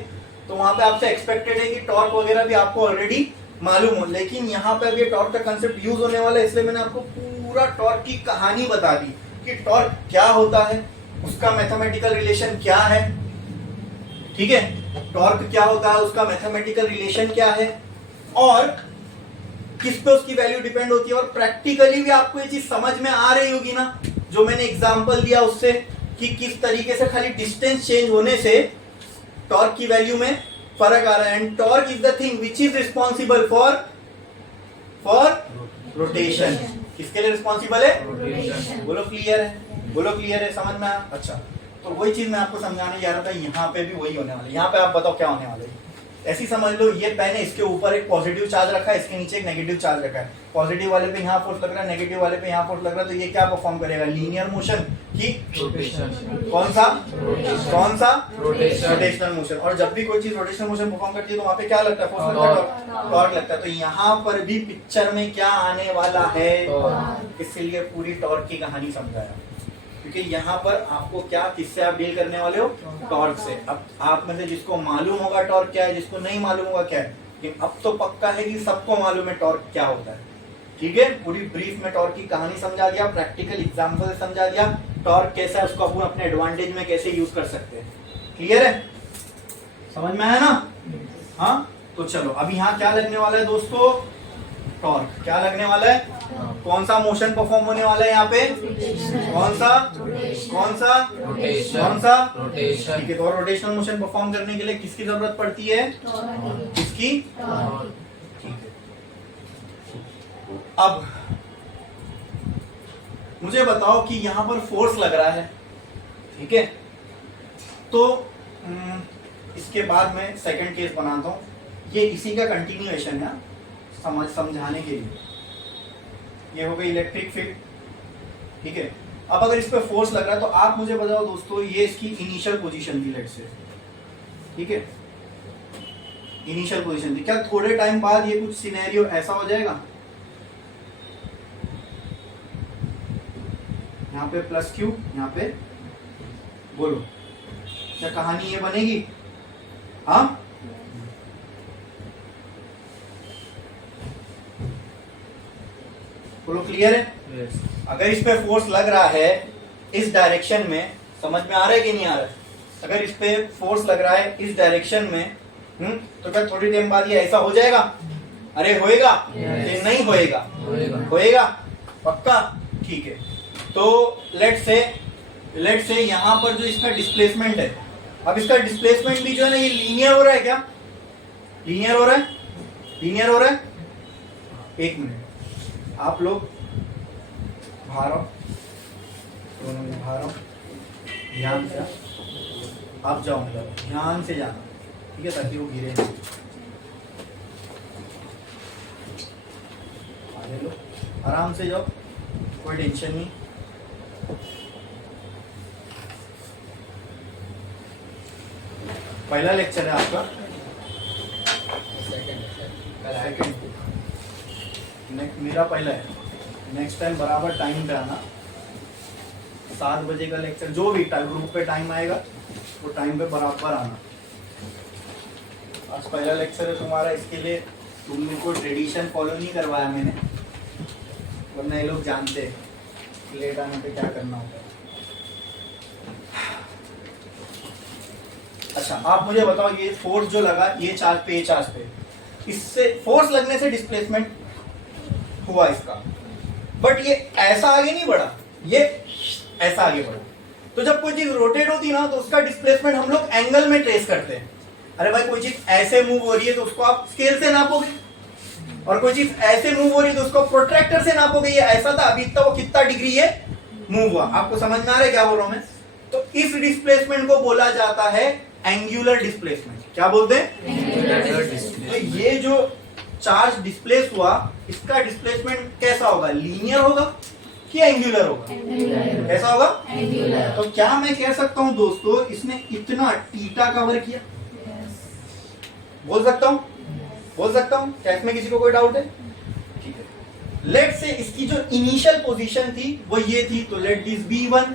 तो वहां पे आपसे एक्सपेक्टेड है कि टॉर्क वगैरह भी आपको ऑलरेडी मालूम हो, लेकिन यहाँ पे अभी टॉर्क का कंसेप्ट यूज होने वाला है, इसलिए मैंने आपको पूरा टॉर्क की कहानी बता दी कि टॉर्क क्या होता है, उसका मैथमेटिकल रिलेशन क्या है, ठीक है। टॉर्क क्या होता है, उसका मैथमेटिकल रिलेशन क्या है, और किस पे उसकी वैल्यू डिपेंड होती है, और प्रैक्टिकली भी आपको ये चीज समझ में आ रही होगी ना, जो मैंने एग्जांपल दिया उससे, कि किस तरीके से खाली डिस्टेंस चेंज होने से टॉर्क की वैल्यू में फर्क आ रहा है। And torque is the thing which is responsible for rotation. किसके लिए रिस्पॉन्सिबल है, बोलो क्लियर है, बोलो क्लियर है, समझ में आया। अच्छा, तो वही चीज मैं आपको समझाने जा रहा था, यहाँ पे भी वही होने वाला है। यहाँ पे आप बताओ क्या होने वाला है, ऐसी समझ लो, ये पेन है, इसके ऊपर एक पॉजिटिव चार्ज रखा है, इसके नीचे एक नेगेटिव चार्ज रखा है, पॉजिटिव वाले पे यहाँ फोर्स लग रहा है, नेगेटिव वाले पे यहाँ फोर्स लग रहा है, तो ये क्या परफॉर्म करेगा, लीनियर मोशन की कौन सा रोटेशनल मोशन। और जब भी कोई चीज रोटेशनल मोशन परफॉर्म करती है तो वहां पे क्या लगता है, फोर्स लगता है, टॉर्क लगता है। तो यहाँ पर भी पिक्चर में क्या आने वाला है, इसलिए पूरी टॉर्क की कहानी समझाया, क्योंकि यहाँ पर आपको क्या, किससे आप डील करने वाले हो, टॉर्क से। अब आप में से जिसको मालूम होगा टॉर्क क्या है, जिसको नहीं मालूम होगा क्या है, लेकिन अब तो पक्का है कि सबको मालूम है टॉर्क क्या होता है, ठीक है। पूरी ब्रीफ में टॉर्क की कहानी समझा दिया, प्रैक्टिकल एग्जाम्पल से समझा दिया, टॉर्क कैसा है उसको अपन अपने एडवांटेज में कैसे यूज कर सकते हैं। क्लियर है, समझ में आया ना। हाँ, तो चलो अब यहाँ क्या लगने वाला है दोस्तों, टॉर्क क्या लगने वाला है, कौन सा मोशन परफॉर्म होने वाला है यहाँ पे, कौन सा रोटेशन, ठीक है। तो रोटेशनल मोशन परफॉर्म करने के लिए किसकी जरूरत पड़ती है, किसकी, ठीक है। अब मुझे बताओ कि यहाँ पर फोर्स लग रहा है, ठीक है। तो इसके बाद मैं सेकंड केस बनाता हूँ, ये इसी का कंटिन्यूएशन है, समझाने के लिए। ये हो गई इलेक्ट्रिक फील्ड, ठीक है। अब अगर इस पे फोर्स लग रहा है तो आप मुझे बताओ दोस्तों, ये इसकी इनिशियल पोजीशन थी, लेट्स से, ठीक है, इनिशियल पोजीशन थी। क्या थोड़े टाइम बाद ये कुछ सिनेरियो ऐसा हो जाएगा, यहाँ पे प्लस क्यू, यहाँ पे बोलो क्या कहानी ये बनेगी, हाँ। बोलो क्लियर है। yes. अगर इस पे फोर्स लग रहा है इस डायरेक्शन में, समझ में आ रहा है कि नहीं आ रहा है, अगर इस पे फोर्स लग रहा है इस डायरेक्शन में, तो क्या थोड़ी टाइम बाद ये ऐसा हो जाएगा, अरे होएगा, yes. नहीं होएगा, होएगा पक्का, ठीक है। तो लेट्स से यहाँ पर जो इसका डिस्प्लेसमेंट है, अब इसका डिस्प्लेसमेंट भी जो है ना, ये लीनियर हो रहा है, क्या लीनियर हो रहा है, एक मिनट, आप लोग बाहर आओ, दोनों में बाहर आओ, ध्यान से आप जाओ, मतलब ध्यान से जाना, ठीक है, ताकि वो गिरे नहीं। आगे लो, आराम से जाओ, कोई टेंशन नहीं। पहला लेक्चर है आपका, सेकंड, मेरा पहला है। नेक्स्ट टाइम बराबर टाइम पे आना, 7 बजे का लेक्चर, जो भी ग्रुप पे टाइम आएगा वो टाइम पे बराबर आना। आज पहला लेक्चर है तुम्हारा, इसके लिए तुमने कोई ट्रेडिशन फॉलो नहीं करवाया मैंने, वरना ये लोग जानते हैं लेट आने पे क्या करना होता है। अच्छा, आप मुझे बताओ, ये फोर्स जो लगा ये चार्ज पे, ये चार्ज पे, इससे फोर्स लगने से डिस्प्लेसमेंट हुआ इसका, बट ये ऐसा आगे नहीं बढ़ा, ये ऐसा आगे बढ़ा। तो जब कोई चीज रोटेट होती ना तो उसका डिस्प्लेसमेंट हम लोग एंगल में ट्रेस करते हैं। अरे भाई, कोई चीज ऐसे मूव हो रही है तो उसको आप स्केल से नापोगे, और कोई चीज ऐसे मूव हो रही है तो उसको प्रोट्रैक्टर से नापोगे। ये ऐसा था, अभी तक वो कितना डिग्री है मूव हुआ। आपको समझ में आ रहा है क्या बोल रहा हूं मैं? तो इस डिस्प्लेसमेंट को बोला जाता है एंगुलर डिस्प्लेसमेंट। क्या बोलते हैं? तो ये जो चार्ज डिस्प्लेस हुआ, इसका डिस्प्लेसमेंट कैसा होगा? लीनियर होगा कि एंगुलर होगा? कैसा होगा? तो क्या मैं कह सकता हूं दोस्तों, इसने इतना थीटा कवर किया? बोल सकता हूं? बोल सकता हूं? क्या इसमें किसी को कोई डाउट है? ठीक है, लेट से इसकी जो इनिशियल पोजीशन थी वो ये थी, तो लेट दिस बी 1।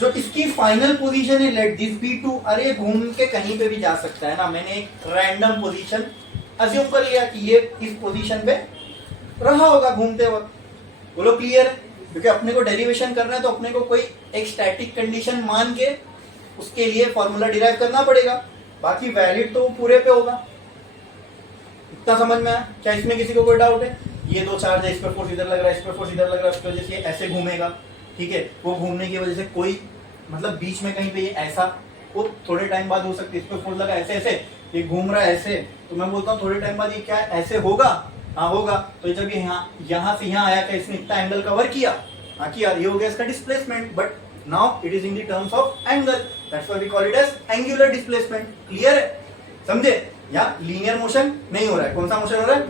जो इसकी फाइनल पोजीशन है, लेट दिस बी 2। अरे घूम के कहीं पे भी जा सकता है ना, मैंने एक रैंडम पोजीशन अज्यूम कर लिया कि ये इस पोजीशन पे रहा होगा घूमते वक्त। बोलो क्लियर है? क्योंकि अपने को डेरिवेशन करना है तो अपने को कोई एक स्टैटिक कंडीशन मान के उसके लिए फॉर्मूला डिराइव करना पड़ेगा, बाकी वैलिड तो वो पूरे पे होगा। इतना समझ में आया? क्या इसमें किसी को कोई डाउट है? ये दो चार्ज है, इस पर फोर्स इधर लग रहा है, इस पर फोर्स इधर लग रहा है, उसकी वजह से ऐसे घूमेगा, ठीक है। वो घूमने की वजह से कोई मतलब बीच में कहीं पे ये ऐसा, वो थोड़े टाइम बाद हो सकती है, इस पर फोर्स लगा ऐसे ऐसे, ये घूम रहा है ऐसे, तो मैं बोलता हूँ थोड़े टाइम बाद ये क्या ऐसे होगा? हाँ होगा। तो जब ये यहाँ से यहाँ आया, क्या इसने इतना एंगल कवर किया? हाँ किया, ये हो गया इसका displacement. But now it is in the terms of angle, that's why we call it as angular displacement. Clear है? समझे? यहाँ लीनियर मोशन नहीं हो रहा है। कौन सा मोशन हो रहा है?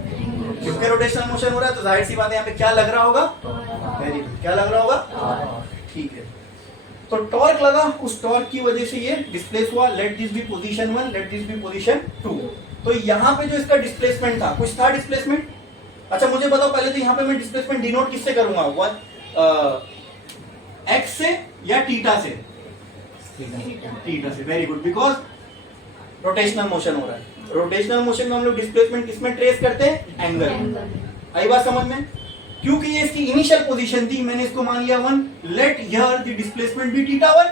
क्योंकि रोटेशनल मोशन हो रहा है, तो जाहिर सी बात है यहाँ पे क्या लग रहा होगा? वेरी गुड, क्या लग रहा होगा? ठीक है, तो टॉर्क लगा, उस टॉर्क की वजह से ये डिस्प्लेस हुआ। Let this be position 1, let this be position 2। तो यहाँ पे जो इसका डिस्प्लेसमेंट था, कुछ था डिस्प्लेसमेंट? अच्छा मुझे बताओ पहले, तो यहाँ पे मैं डिस्प्लेसमेंट डिनोट किससे करूंगा? एक्स से या थीटा से? थीटा से। Very good, because rotational motion हो रहा है। रोटेशनल मोशन में हम लोग डिस्प्लेसमेंट किसमें ट्रेस करते हैं? एंगल। आई बात समझ में? क्योंकि ये इसकी इनिशियल पोजीशन थी, मैंने इसको मान लिया 1। Let here the displacement be theta 1।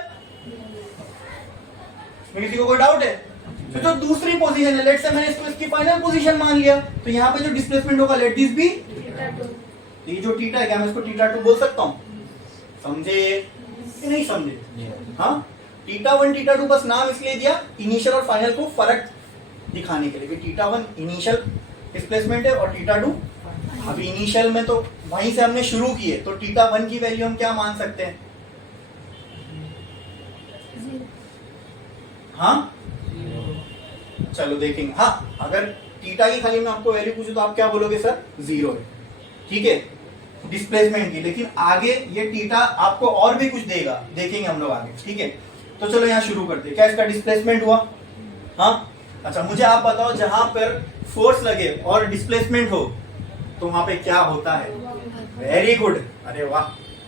किसी को कोई डाउट है? तो जो दूसरी पोजीशन है, लेट से मैंने इसको इसकी फाइनल पोजीशन मान लिया, तो यहाँ पे जो डिस्प्लेसमेंट होगा, लेट दिस बी ये जो थीटा है, क्या मैं इसको थीटा 2 बोल सकता हूँ? समझे कि नहीं समझे? हाँ, थीटा 1 थीटा 2 बस नाम इसलिए दिया इनिशियल और फाइनल को फर्क दिखाने के लिए कि थीटा 1 इनिशियल डिस्प्लेसमेंट है और थीटा 2 अभी इनिशियल में, तो वहीं से हमने शुरू किए, तो थीटा 1 की वैल्यू हम क्या मान सकते हैं? हाँ चलो देखेंगे। हाँ, अगर थीटा की खाली मैं आपको वैल्यू पूछूं तो आप क्या बोलोगे? सर 0 है, ठीक है, डिस्प्लेसमेंट की। लेकिन आगे ये थीटा आपको और भी कुछ देगा, देखेंगे हम लोग आगे, ठीक है। तो चलो यहाँ शुरू करते हैं। क्या इसका डिस्प्लेसमेंट हुआ? हाँ, अच्छा मुझे आप बताओ, जहां पर फोर्स लगे और डिस्प्लेसमेंट हो तो वहां पे क्या होता है? वेरी गुड, अरे वाह,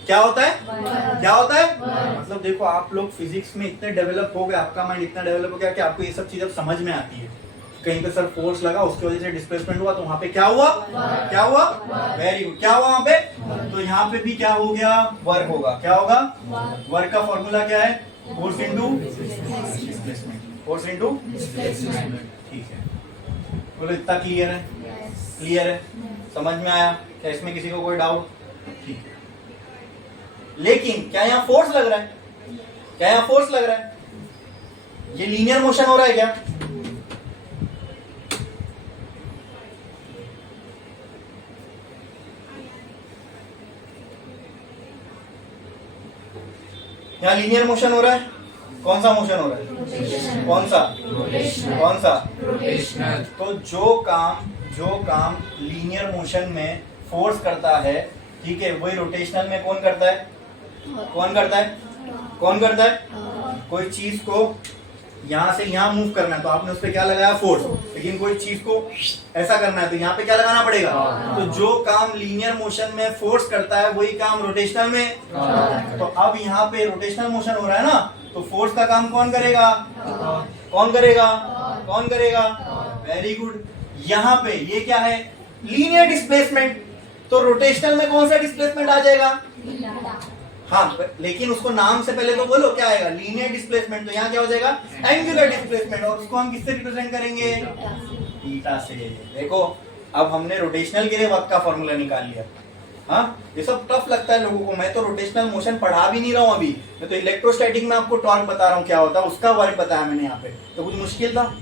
क्या होता है? क्या होता है? मतलब देखो, आप लोग फिजिक्स में इतने डेवलप हो गए, आपका माइंड इतना डेवलप हो गया कि आपको ये सब चीज अब समझ में आती है। कहीं पे सर फोर्स लगा, उसकी वजह से डिस्प्लेसमेंट हुआ, तो वहां पे क्या हुआ? क्या हुआ? वेरी गुड, क्या हुआ वहां पे? तो यहाँ पे भी क्या हो गया? वर्क होगा। क्या होगा? वर्क का फॉर्मूला क्या है? Force into displacement. Force into displacement, ठीक है। बोलो इतना क्लियर है? क्लियर है? समझ में आया? क्या इसमें किसी को कोई डाउट? ठीक है, लेकिन क्या यहाँ फोर्स लग रहा है? क्या यहाँ फोर्स लग रहा है? ये लीनियर मोशन हो रहा है क्या? यहाँ लीनियर मोशन हो रहा है, कौन सा मोशन हो रहा है, रोटेशनल, कौन सा, रोटेशनल, कौन सा, रोटेशनल, तो जो काम लीनियर मोशन में फोर्स करता है, ठीक है, वही रोटेशनल में कौन करता है, कौन करता है, कौन करता है, कोई चीज को यहाँ से यहाँ मूव करना है तो आपने उस पर क्या लगाया, फोर्स, लेकिन कोई चीज को ऐसा करना है तो यहाँ पे क्या लगाना पड़ेगा, तो जो काम लीनियर मोशन में फोर्स करता है वही काम रोटेशनल में, तो अब यहाँ पे रोटेशनल मोशन हो रहा है ना, तो फोर्स का काम कौन करेगा, कौन करेगा, कौन करेगा, वेरी गुड। यहाँ पे ये क्या है, लीनियर डिस्प्लेसमेंट, तो रोटेशनल में कौन सा डिस्प्लेसमेंट आ जाएगा, हाँ, लेकिन उसको नाम से पहले तो बोलो क्या आएगा, लीनियर डिस्प्लेसमेंट, तो यहाँ क्या हो जाएगा, एंगुलर डिस्प्लेसमेंट, और उसको हम किससे रिप्रेजेंट करेंगे, थीटा से। देखो अब हमने रोटेशनल के लिए वर्क का फॉर्मूला निकाल लिया। हाँ, ये सब टफ लगता है लोगों को, मैं तो रोटेशनल मोशन पढ़ा भी नहीं रहा हूँ अभी, मैं तो इलेक्ट्रोस्टैटिक में आपको टॉर्क बता रहा हूँ क्या होता है, उसका वर्क बताया मैंने यहाँ पे, तो कुछ मुश्किल था,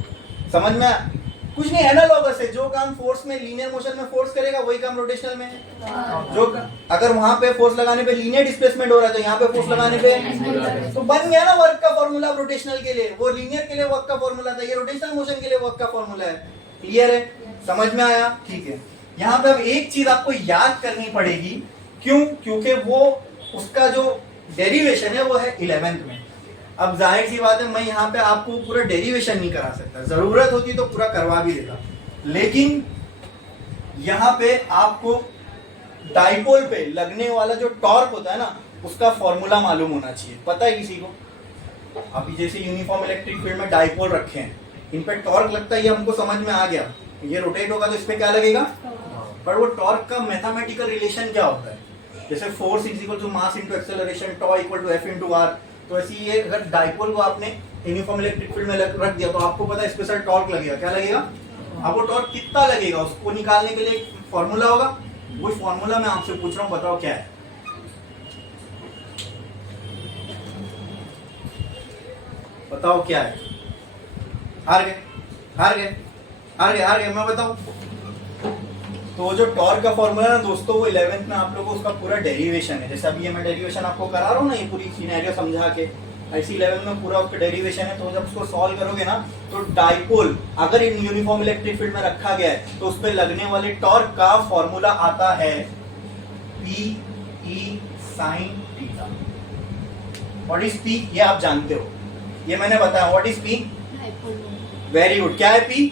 समझ में कुछ नहीं, एनालॉगस है, जो काम फोर्स में लीनियर मोशन में फोर्स करेगा वही काम रोटेशनल में है। जो अगर वहां पे फोर्स लगाने पे लीनियर डिस्प्लेसमेंट हो रहा है तो यहाँ पे फोर्स लगाने पे, तो बन गया ना वर्क का फॉर्मूला रोटेशनल के लिए, वो लीनियर के लिए वर्क का फॉर्मूला था, ये रोटेशनल मोशन के लिए वर्क का फॉर्मूला है। क्लियर है, समझ में आया, ठीक है। यहाँ पे अब एक चीज आपको याद करनी पड़ेगी, क्यों, क्योंकि वो उसका जो डेरिवेशन है वो है 11th में। अब जाहिर सी बात है मैं यहाँ पे आपको पूरा डेरिवेशन नहीं करा सकता, जरूरत होती तो पूरा करवा भी देता, लेकिन यहाँ पे आपको डाइपोल पे लगने वाला जो टॉर्क होता है ना, उसका फॉर्मूला मालूम होना चाहिए। पता है किसी को, अभी जैसे यूनिफॉर्म इलेक्ट्रिक फील्ड में डाइपोल रखे हैं, इन पे टॉर्क लगता है, ये हमको समझ में आ गया, ये रोटेट होगा तो इस पे क्या लगेगा, पर वो टॉर्क का मैथमेटिकल रिलेशन क्या होता है, जैसे force is equal to mass into acceleration, tau equal to F into R, तो ऐसी ये अगर डाइपोल को आपने यूनिफॉर्म इलेक्ट्रिक फील्ड में रख दिया तो आपको पता है स्पेशल टॉर्क लगेगा, क्या लगेगा, अब वो टॉर्क कितना लगेगा उसको निकालने के लिए फॉर्मूला होगा, वो फॉर्मूला मैं आपसे पूछ रहा हूँ, बताओ क्या है, बताओ क्या है, हार गए, हार गए, हार गए, हार गए, मैं बताऊं, तो जो टॉर्क का फॉर्मूला ना दोस्तों, वो 11th में आप लोगों को उसका पूरा डेरिवेशन है, जैसे अभी ये मैं डेरिवेशन आपको करा रहा हूँ ना, ये पूरी सिनेरियो समझा के, ऐसी 11th में पूरा उसका डेरिवेशन है, तो जब उसको सॉल्व करोगे ना, तो डाइपोल अगर इन यूनिफॉर्म इलेक्ट्रिक फील्ड में रखा गया है तो उस पर लगने वाले टॉर्क का फॉर्मूला आता है P E sine theta. What is P, ये आप जानते हो, ये मैंने बताया, what is P, very good, क्या है पी,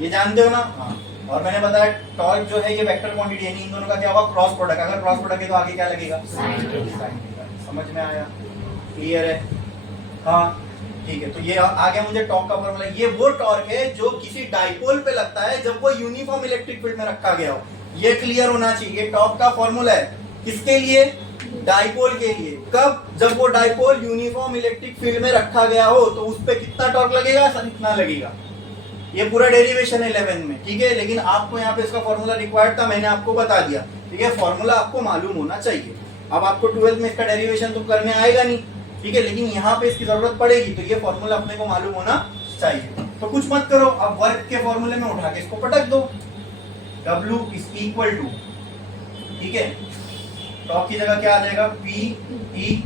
ये जानते हो ना, हाँ। और मैंने बताया टॉर्क जो है ये वेक्टर क्वांटिटी, यानी इन दोनों का क्या होगा, क्रॉस प्रोडक्ट, अगर क्रॉस प्रोडक्ट है तो आगे क्या लगेगा, साइन थीटा। समझ में आया, क्लियर है, हाँ ठीक है। तो ये आ गया मुझे टॉर्क का फॉर्मूला, ये वो टॉर्क है जो किसी डाइपोल पे लगता है जब वो यूनिफॉर्म इलेक्ट्रिक फील्ड में रखा गया हो, ये क्लियर होना चाहिए। ये टॉर्क का फॉर्मूला है किसके लिए, डाइपोल के लिए, कब, जब वो डाइपोल यूनिफॉर्म इलेक्ट्रिक फील्ड में रखा गया हो, तो उस पे कितना टॉर्क लगेगा, इतना लगेगा। ये पूरा डेरिवेशन है 11 में, ठीक है, लेकिन आपको यहाँ पे इसका फॉर्मूला रिक्वायर्ड था, मैंने आपको बता दिया, ठीक है, फॉर्मूला आपको मालूम होना चाहिए। अब आपको 12th में इसका डेरिवेशन तो करने आएगा नहीं, ठीक है, लेकिन यहाँ पे इसकी जरूरत पड़ेगी, तो ये फॉर्मूला अपने को मालूम होना चाहिए। तो कुछ मत करो, अब वर्क के फॉर्मूले में उठा के इसको पटक दो, W इज इक्वल टू, ठीक है, टॉर्क की जगह क्या आ जाएगा, P E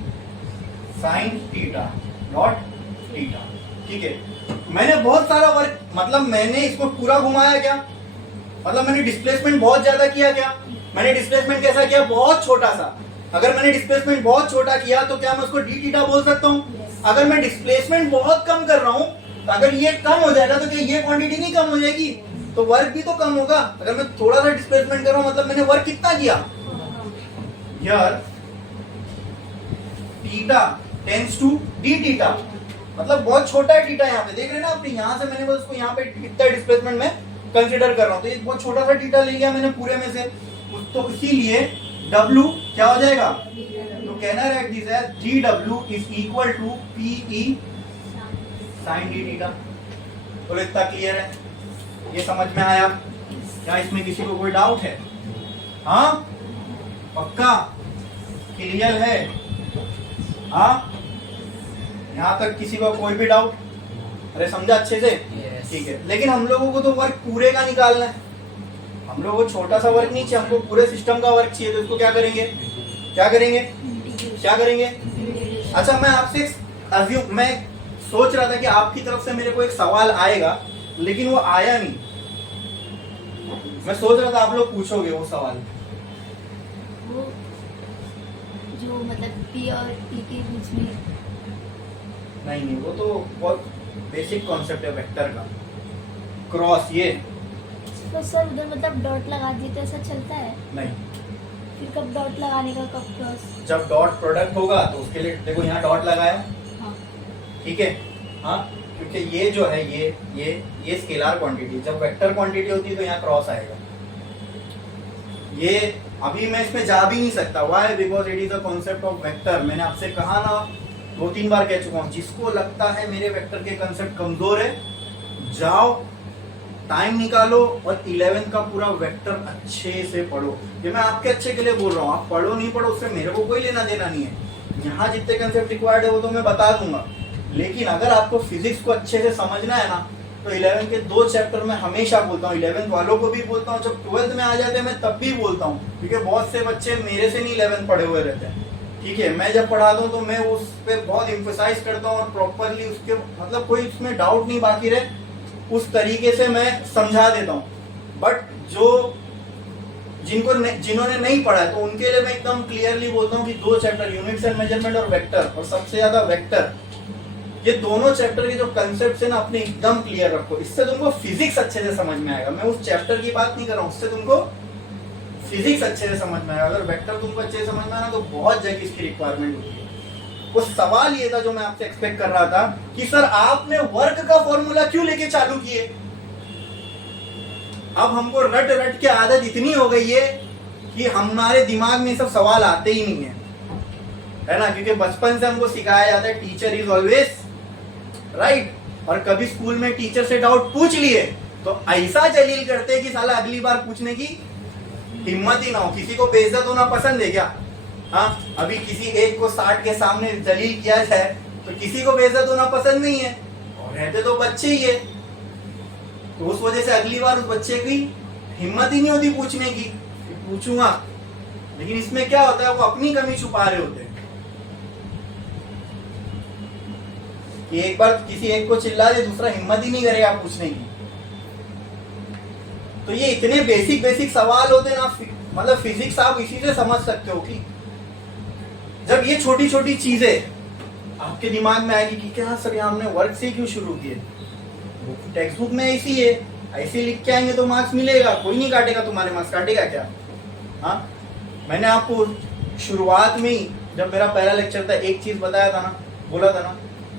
sine theta naught theta, ठीक है। मैंने बहुत सारा वर्क, मतलब मैंने इसको पूरा घुमाया क्या, मतलब मैंने डिस्प्लेसमेंट बहुत ज्यादा किया क्या, मैंने डिस्प्लेसमेंट कैसा किया, बहुत छोटा सा। अगर मैंने डिस्प्लेसमेंट बहुत छोटा किया तो क्या मैं उसको डी थीटा बोल सकता हूँ। अगर मैं डिस्प्लेसमेंट बहुत कम कर रहा हूँ तो अगर ये कम हो जाएगा तो क्या ये क्वांटिटी नहीं कम हो जाएगी, तो वर्क भी तो कम होगा। अगर मैं थोड़ा सा डिस्प्लेसमेंट कर रहा हूँ मतलब मैंने वर्क कितना किया, यार theta tends to d theta, मतलब बहुत छोटा है थीटा, यहाँ पे देख रहे हैं ना आपने, यहाँ से मैंने बस उसको यहाँ पे कितना डिस्प्लेसमेंट में कंसीडर कर रहा हूँ, तो ये बहुत छोटा सा थीटा ले लिया मैंने पूरे में से, तो इसीलिए W क्या हो जाएगा, तो कहना है दिस है GW is equal to PE sine d theta. तो इतना क्लियर है, ये समझ में आया क्या, इसमें किसी को कोई डाउट है, हाँ पक्का क्लियर है, हाँ यहाँ तक किसी को कोई भी डाउट, अरे समझा अच्छे से, ठीक है। लेकिन हम लोगों को तो वर्क पूरे का निकालना है, हम लोगों को छोटा सा वर्क नहीं चाहिए, हमको पूरे सिस्टम का वर्क चाहिए, तो इसको क्या करेंगे, क्या करेंगे, क्या करेंगे? अच्छा, मैं आपसे मैं सोच रहा था कि आपकी तरफ से मेरे को एक सवाल आएगा, लेकिन वो आया नहीं। मैं सोच रहा था आप लोग पूछोगे वो सवाल। वो जो मतलब पी और टी के बीच में नहीं, वो तो बहुत बेसिक कॉन्सेप्ट है वेक्टर का। क्रॉस ये तो सर उधर मतलब डॉट लगा दिए तो ऐसा चलता है? नहीं, फिर कब डॉट लगाने का, कब क्रॉस? जब डॉट प्रोडक्ट होगा तो उसके लिए देखो यहाँ डॉट लगाया, हाँ ठीक है। हाँ, क्योंकि ये जो है ये स्केलर क्वांटिटी, जब वेक्टर क्वांटिटी होती है तो यहाँ क्रॉस आएगा। ये अभी मैं इसमें जा भी नहीं सकता। Why? Because it is a concept of vector. मैंने आपसे कहा ना, 2-3 बार कह चुका हूँ, जिसको लगता है मेरे वेक्टर के कंसेप्ट कमजोर है, जाओ टाइम निकालो और 11 का पूरा वेक्टर अच्छे से पढ़ो। ये मैं आपके अच्छे के लिए बोल रहा हूँ, आप पढ़ो नहीं पढ़ो उससे मेरे को कोई लेना देना नहीं है। यहाँ जितने कंसेप्ट रिक्वायर्ड है वो तो मैं बता दूंगा, लेकिन अगर आपको फिजिक्स को अच्छे से समझना है ना, तो 11 के 2 चैप्टर में हमेशा बोलता हूँ, 11th वालों को भी बोलता हूँ, जब 12th में आ जाते हैं मैं तब भी बोलता हूँ, क्योंकि बहुत से बच्चे मेरे से नहीं 11th पढ़े हुए रहते हैं। ठीक है, मैं जब पढ़ाता हूँ तो मैं उस पर बहुत इम्फोसाइज करता हूँ और प्रॉपरली उसके मतलब कोई उसमें डाउट नहीं बाकी रहे, उस तरीके से मैं समझा देता हूँ। बट जो जिन्होंने नहीं पढ़ा है तो उनके लिए मैं एकदम क्लियरली बोलता हूँ कि 2 चैप्टर, यूनिट्स एंड मेजरमेंट और वेक्टर, और सबसे ज्यादा वेक्टर, ये दोनों चैप्टर के जो कंसेप्ट है ना अपने एकदम क्लियर रखो। इससे तुमको फिजिक्स अच्छे से समझ में आएगा। मैं उस चैप्टर की बात नहीं कर रहा हूँ, उससे तुमको फिजिक्स अच्छे से समझ में आएगा। अगर वेक्टर तुमको अच्छे से समझ में आना तो बहुत जगह इसकी रिक्वायरमेंट होती है। वो सवाल ये था जो मैं आपसे एक्सपेक्ट कर रहा था कि सर आपने वर्क का फॉर्मूला क्यों लेके चालू किए? अब हमको रट रट के आदत इतनी हो गई है कि हमारे दिमाग में सब सवाल आते ही नहीं है ना, क्योंकि बचपन से हमको सिखाया जाता है टीचर इज ऑलवेज राइट। और कभी स्कूल में टीचर से डाउट पूछ लिए तो ऐसा जलील करते कि साला अगली बार पूछने की हिम्मत ही ना हो। किसी को बेइज्जत होना पसंद है क्या? हाँ, अभी किसी एक को 60 के सामने जलील किया जाए तो किसी को बेइज्जत होना पसंद नहीं है, और रहते तो बच्चे ही है, तो उस वजह से अगली बार उस बच्चे की हिम्मत ही नहीं होती पूछने की, पूछूंगा। लेकिन इसमें क्या होता है, वो अपनी कमी छुपा रहे होते हैं कि एक बार किसी एक को चिल्ला दे, दूसरा हिम्मत ही नहीं करेगा पूछने की। तो ये इतने बेसिक सवाल होते हैं ना, मतलब फिजिक्स आप इसी से समझ सकते हो कि जब ये छोटी छोटी चीजें आपके दिमाग में आएगी कि क्या सर हमने वर्क से क्यों शुरू किए, टेक्स्ट बुक में ऐसी है, ऐसे लिख के आएंगे तो मार्क्स मिलेगा, कोई नहीं काटेगा तुम्हारे मार्क्स, काटेगा क्या? हाँ, मैंने आपको शुरुआत में ही जब मेरा पहला लेक्चर था एक चीज बताया था ना, बोला था ना,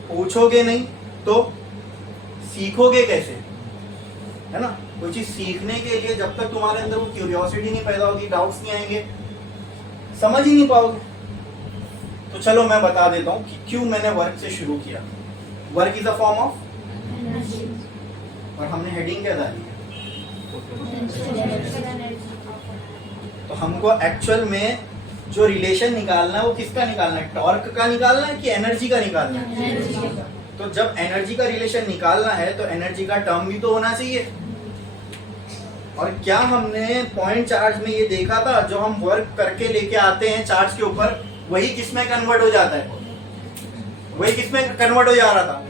पूछोगे नहीं तो सीखोगे कैसे, है ना। कोई चीज सीखने के लिए जब तक तुम्हारे अंदर वो क्यूरियोसिटी नहीं पैदा होगी, डाउट्स नहीं आएंगे, समझ ही नहीं पाओगे। तो चलो मैं बता देता हूँ कि क्यों मैंने वर्क से शुरू किया। Work is a form of, और हमने हेडिंग क्या डाली है, तो हमको एक्चुअल में जो रिलेशन निकालना है वो किसका निकालना है, टॉर्क का निकालना है कि एनर्जी का निकालना है? तो जब एनर्जी का रिलेशन निकालना है तो एनर्जी का टर्म भी तो होना चाहिए। और क्या हमने पॉइंट चार्ज में ये देखा था, जो हम वर्क करके लेके आते हैं चार्ज के ऊपर, वही किसमें कन्वर्ट हो जाता है, वही किसमें कन्वर्ट हो जा रहा था,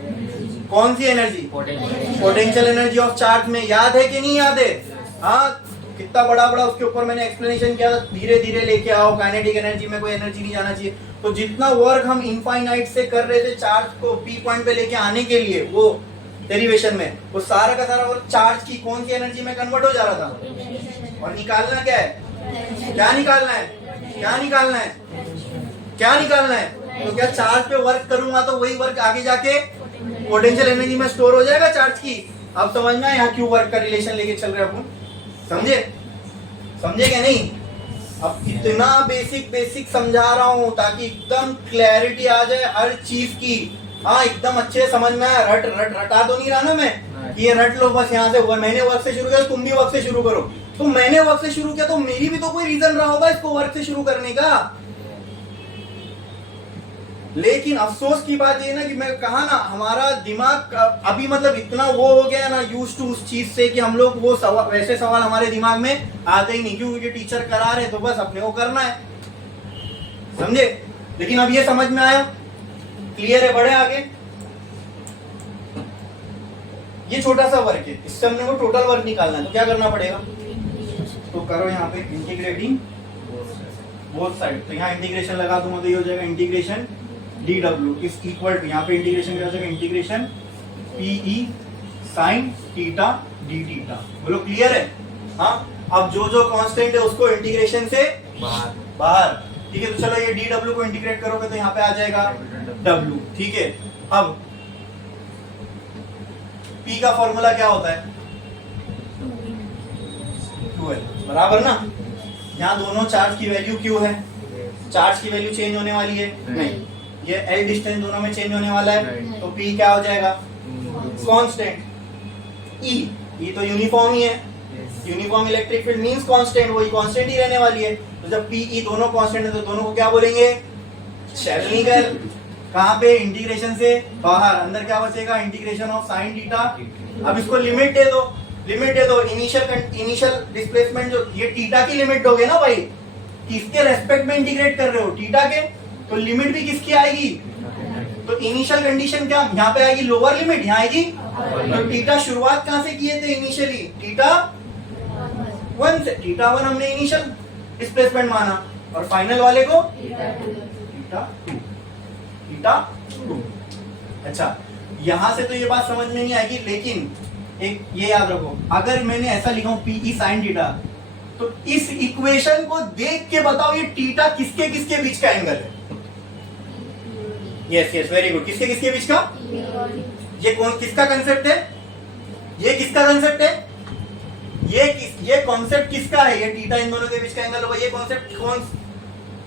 कौन सी energy, potential energy of charge में। याद है कि नहीं याद है? हाँ, कितना बड़ा बड़ा उसके ऊपर मैंने एक्सप्लेनेशन किया था, धीरे धीरे लेके आओ, काइनेटिक एनर्जी में कोई एनर्जी नहीं जाना चाहिए। तो जितना वर्क हम इनफाइनाइट से कर रहे थे चार्ज को पी पॉइंट पे लेके आने के लिए, वो डेरिवेशन में, वो सारा का सारा वर्क चार्ज की कौन सी एनर्जी में कन्वर्ट हो जा रहा था। और निकालना क्या है, क्या निकालना है, क्या निकालना है, क्या निकालना है? तो क्या चार्ज पे वर्क करूंगा तो वही वर्क आगे जाके पोटेंशियल एनर्जी में स्टोर हो जाएगा चार्ज की। अब समझ में यहाँ क्यों वर्क का रिलेशन लेके चल रहे हैं अपन, समझे? समझे क्या नहीं? अब इतना बेसिक समझा रहा हूँ ताकि एकदम क्लैरिटी आ जाए हर चीज की। हाँ, एकदम अच्छे से समझ में आया। रटा तो नहीं रहा ना मैं कि ये रट लो बस यहाँ से हुआ। मैंने वर्क से शुरू किया, तुम भी वर्क से शुरू करो। तो मैंने वर्क से शुरू किया तो मेरी भी तो कोई रीजन रहा होगा इसको वर्क से शुरू करने का। लेकिन अफसोस की बात ये ना कि मैं कहा ना, हमारा दिमाग अभी मतलब इतना वो हो गया ना यूज टू उस चीज से कि हम लोग वो सवाल, वैसे सवाल हमारे दिमाग में आते ही नहीं। क्योंकि टीचर करा रहे तो बस अपने को करना है, समझे? लेकिन अब ये समझ में आया, क्लियर है, बढ़े आगे। ये छोटा सा वर्क है, इससे हमने को टोटल वर्क निकालना है, तो क्या करना पड़ेगा, तो करो यहाँ पे इंटीग्रेटिंग बोथ साइड। तो यहाँ इंटीग्रेशन लगा दूंगा तो ये हो जाएगा integration dw is equal to, यहाँ पे इंटीग्रेशन क्या हो जाएगा, integration pe sin theta d theta. बोलो क्लियर है। हाँ, अब जो जो कांस्टेंट है उसको इंटीग्रेशन से बाहर। ठीक है, तो चलो ये dw को इंटीग्रेट करोगे तो यहाँ पे आ जाएगा w। ठीक है, अब p का फॉर्मूला क्या होता है, 2l, बराबर ना। यहाँ दोनों चार्ज की वैल्यू q है, चार्ज की वैल्यू चेंज होने वाली है नहीं, ये l डिस्टेंस दोनों में चेंज होने वाला है, तो p क्या हो जाएगा, कांस्टेंट। e तो यूनिफॉर्म ही है, uniform electric field means constant, वही कांस्टेंट ही रहने वाली है। तो जब p e दोनों कांस्टेंट है तो दोनों को क्या बोलेंगे, शेल। कहाँ पे, इंटीग्रेशन से बाहर, अंदर क्या बचेगा, इंटीग्रेशन ऑफ साइन थीटा। अब इसको लिमिट दे दो, लिमिट दे दो, इनिशियल डिस्प्लेसमेंट जो ये थीटा की लिमिट दोगे ना भाई, किसके रेस्पेक्ट में इंटीग्रेट कर रहे हो, थीटा के, तो लिमिट भी किसकी आएगी, तो इनिशियल कंडीशन क्या यहाँ पे आएगी, लोअर लिमिट यहाँ आएगी। तो थीटा शुरुआत कहाँ से किए थे, इनिशियली थीटा 1 से, थीटा 1 हमने इनिशियल डिस्प्लेसमेंट माना, और फाइनल वाले को थीटा 2। अच्छा, यहां से तो ये बात समझ में नहीं आएगी, लेकिन एक ये याद रखो, अगर मैंने ऐसा लिखा हूं पीई साइन थीटा, तो इस इक्वेशन को देख के बताओ ये थीटा किसके किसके बीच का एंगल है। यस यस, वेरी गुड, किसके किसके बीच का, ये कौन किसका कंसेप्ट है, ये किसका कंसेप्ट है, ये कॉन्सेप्ट किसका है, ये थीटा इन दोनों के बीच का एंगल होगा, ये कॉन्सेप्ट कौन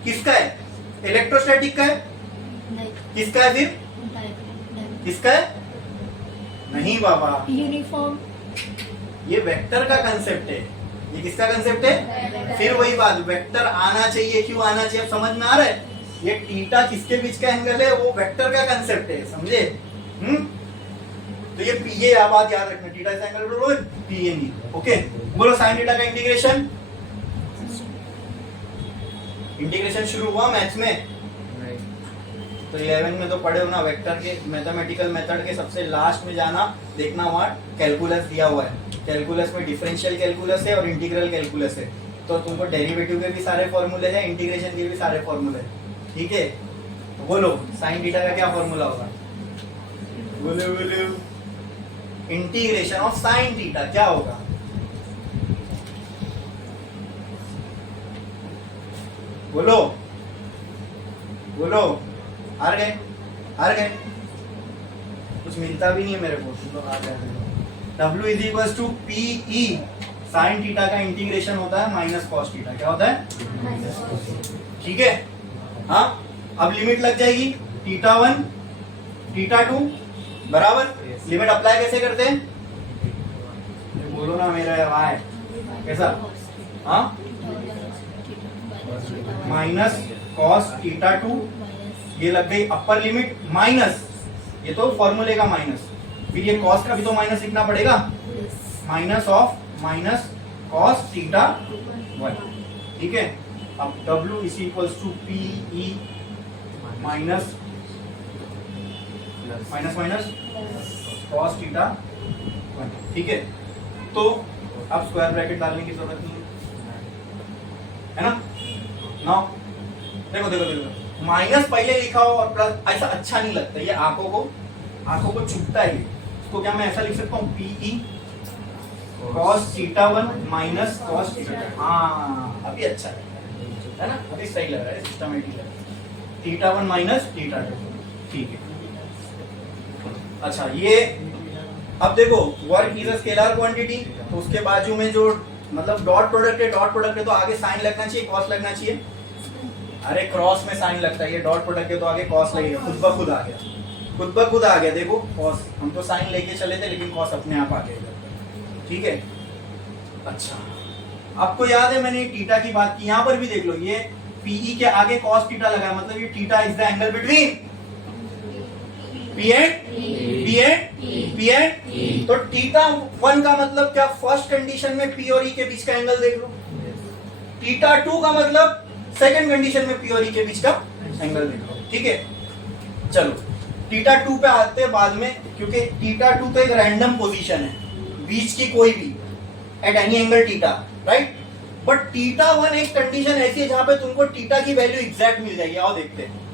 किसका है, इलेक्ट्रोस्टैटिक का है, किसका है, फिर किसका है, नहीं बाबा, यूनिफॉर्म, ये वेक्टर का कंसेप्ट है, ये किसका कंसेप्ट है, फिर वही बात, वेक्टर आना चाहिए, क्यों आना चाहिए, अब समझ में आ रहा है, ये थीटा किसके बीच का एंगल है, वो वेक्टर का कंसेप्ट है, समझे। तो ये बात याद रखना, थीटा इज एंगल बोलो पीएनई। ओके, बोलो साइन थीटा का इंटीग्रेशन शुरू हुआ मैथ्स में, तो 11 में तो पढ़े हो ना, वेक्टर के मैथमेटिकल मेथड के सबसे लास्ट में जाना, देखना वहाँ कैलकुलस दिया हुआ है, कैलकुलस में डिफरेंशियल कैलकुलस है और इंटीग्रल कैलकुलस है, तो तुमको डेरिवेटिव के भी सारे फॉर्मूले हैं, इंटीग्रेशन के भी सारे फॉर्मूले, ठीक है। तो बोलो साइन थीटा का क्या फॉर्मूला होगा, बोलो इंटीग्रेशन ऑफ साइन थीटा क्या होगा, बोलो बोलो, हार गए, कुछ मिलता भी नहीं है मेरे को, तो आ जाए। W is equal to P E sine theta का इंटीग्रेशन होता है माइनस कॉस थीटा, क्या होता है, ठीक है। हाँ, अब लिमिट लग जाएगी, थीटा 1 थीटा 2 बराबर, लिमिट अप्लाई कैसे करते हैं, बोलो ना मेरा भाई, कैसा, हाँ, माइनस कॉस थीटा 2, ये लग गई अपर लिमिट, माइनस, ये तो फॉर्मूले का माइनस, फिर ये कॉस का भी तो माइनस लिखना पड़ेगा, minus of minus cos theta 1, ठीक है। अब W is equals to P E minus minus cos theta 1, ठीक है। तो अब स्क्वायर ब्रैकेट डालने की जरूरत नहीं है ना, नाउ देखो माइनस पहले लिखा हो और प्लस, ऐसा अच्छा नहीं लगता, ये आंखों को चुभता है, इसको क्या मैं ऐसा लिख सकता हूँ, PE cos theta 1 minus cos theta, हाँ अभी अच्छा है ना, अभी सही लग रहा है, सिस्टमेटिक लग रहा है, थीटा 1 माइनस थीटा 2, ठीक है। अच्छा, ये अब देखो work is a scalar quantity, तो उसके बाजू में जो मतलब डॉट प्रोडक्ट है तो आगे साइन लगना चाहिए, कॉस लगना चाहिए, अरे क्रॉस में साइन लगता है, ये डॉट प्रोडक्ट है तो आगे कॉस लगेगा, खुद ब खुद आ गया, देखो कॉस, हम तो साइन लेके चले थे लेकिन कॉस अपने आप आ गया, ठीक है। अच्छा, आपको याद है मैंने थीटा की बात की, यहाँ पर भी देख लो, ये पीई के आगे कॉस थीटा लगा, मतलब ये theta is the angle between P and, तो थीटा 1 का मतलब क्या, फर्स्ट कंडीशन में पी और ई के बीच का एंगल देख लो, थीटा 2 का मतलब सेकंड कंडीशन में पी और ई के बीच का एंगल निकालो, ठीक है। चलो थीटा 2 पे आते हैं बाद में, क्योंकि थीटा 2 तो एक रैंडम पोजीशन है, बीच की कोई भी at any angle theta, right. But theta 1 एक कंडीशन ऐसी है जहां पे तुमको थीटा की वैल्यू एग्जैक्ट मिल जाएगी। आओ देखते हैं।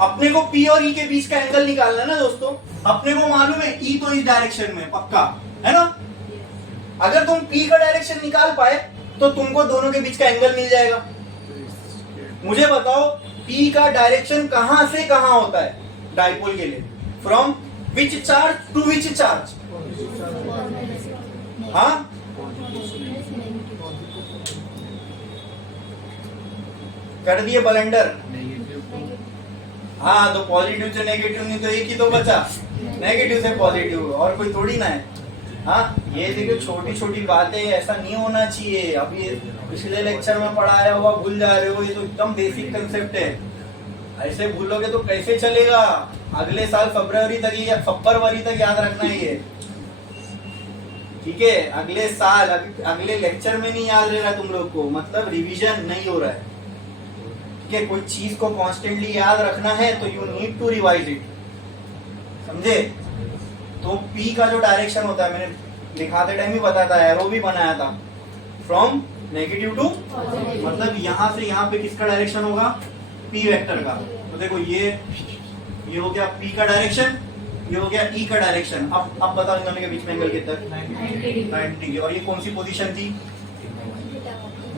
अपने को P और E के बीच का एंगल निकालना है ना दोस्तों। अपने को मालूम है E तो इस डायरेक्शन में पक्का है ना। अगर तुम P का डायरेक्शन निकाल पाए तो तुमको दोनों के बीच का एंगल मिल जाएगा। मुझे बताओ P का डायरेक्शन कहां से कहां होता है डाइपोल के लिए? From which charge to which charge? हाँ, कर दिए बलंडर। हाँ, तो पॉजिटिव से नेगेटिव नहीं तो एक ही तो बचा, नेगेटिव से पॉजिटिव, और कोई थोड़ी ना है। हाँ, ये देखो छोटी छोटी बातें, ऐसा नहीं होना चाहिए। अब ये पिछले लेक्चर में पढ़ाया हुआ भूल जा रहे हो, ये तो एकदम बेसिक कंसेप्ट है। ऐसे भूलोगे तो कैसे चलेगा? अगले साल फरवरी तक याद रखना है ये, ठीक है। अगले साल अगले लेक्चर में नहीं याद रहना तुम लोग को, मतलब रिवीजन नहीं हो रहा है, ठीक है। कोई चीज को कॉन्स्टेंटली याद रखना है तो you need to revise it, समझे। तो P का जो डायरेक्शन होता है, मैंने लिखाते टाइम ही बताया था, एरो भी बनाया था, फ्रॉम नेगेटिव टू, मतलब यहां से यहां पे किसका डायरेक्शन होगा? P वेक्टर का। तो देखो ये हो गया P का डायरेक्शन, ये हो गया E का डायरेक्शन। अब बताओ इन दोनों के बीच में एंगल कितना है? 90। और ये कौन सी पोजीशन थी?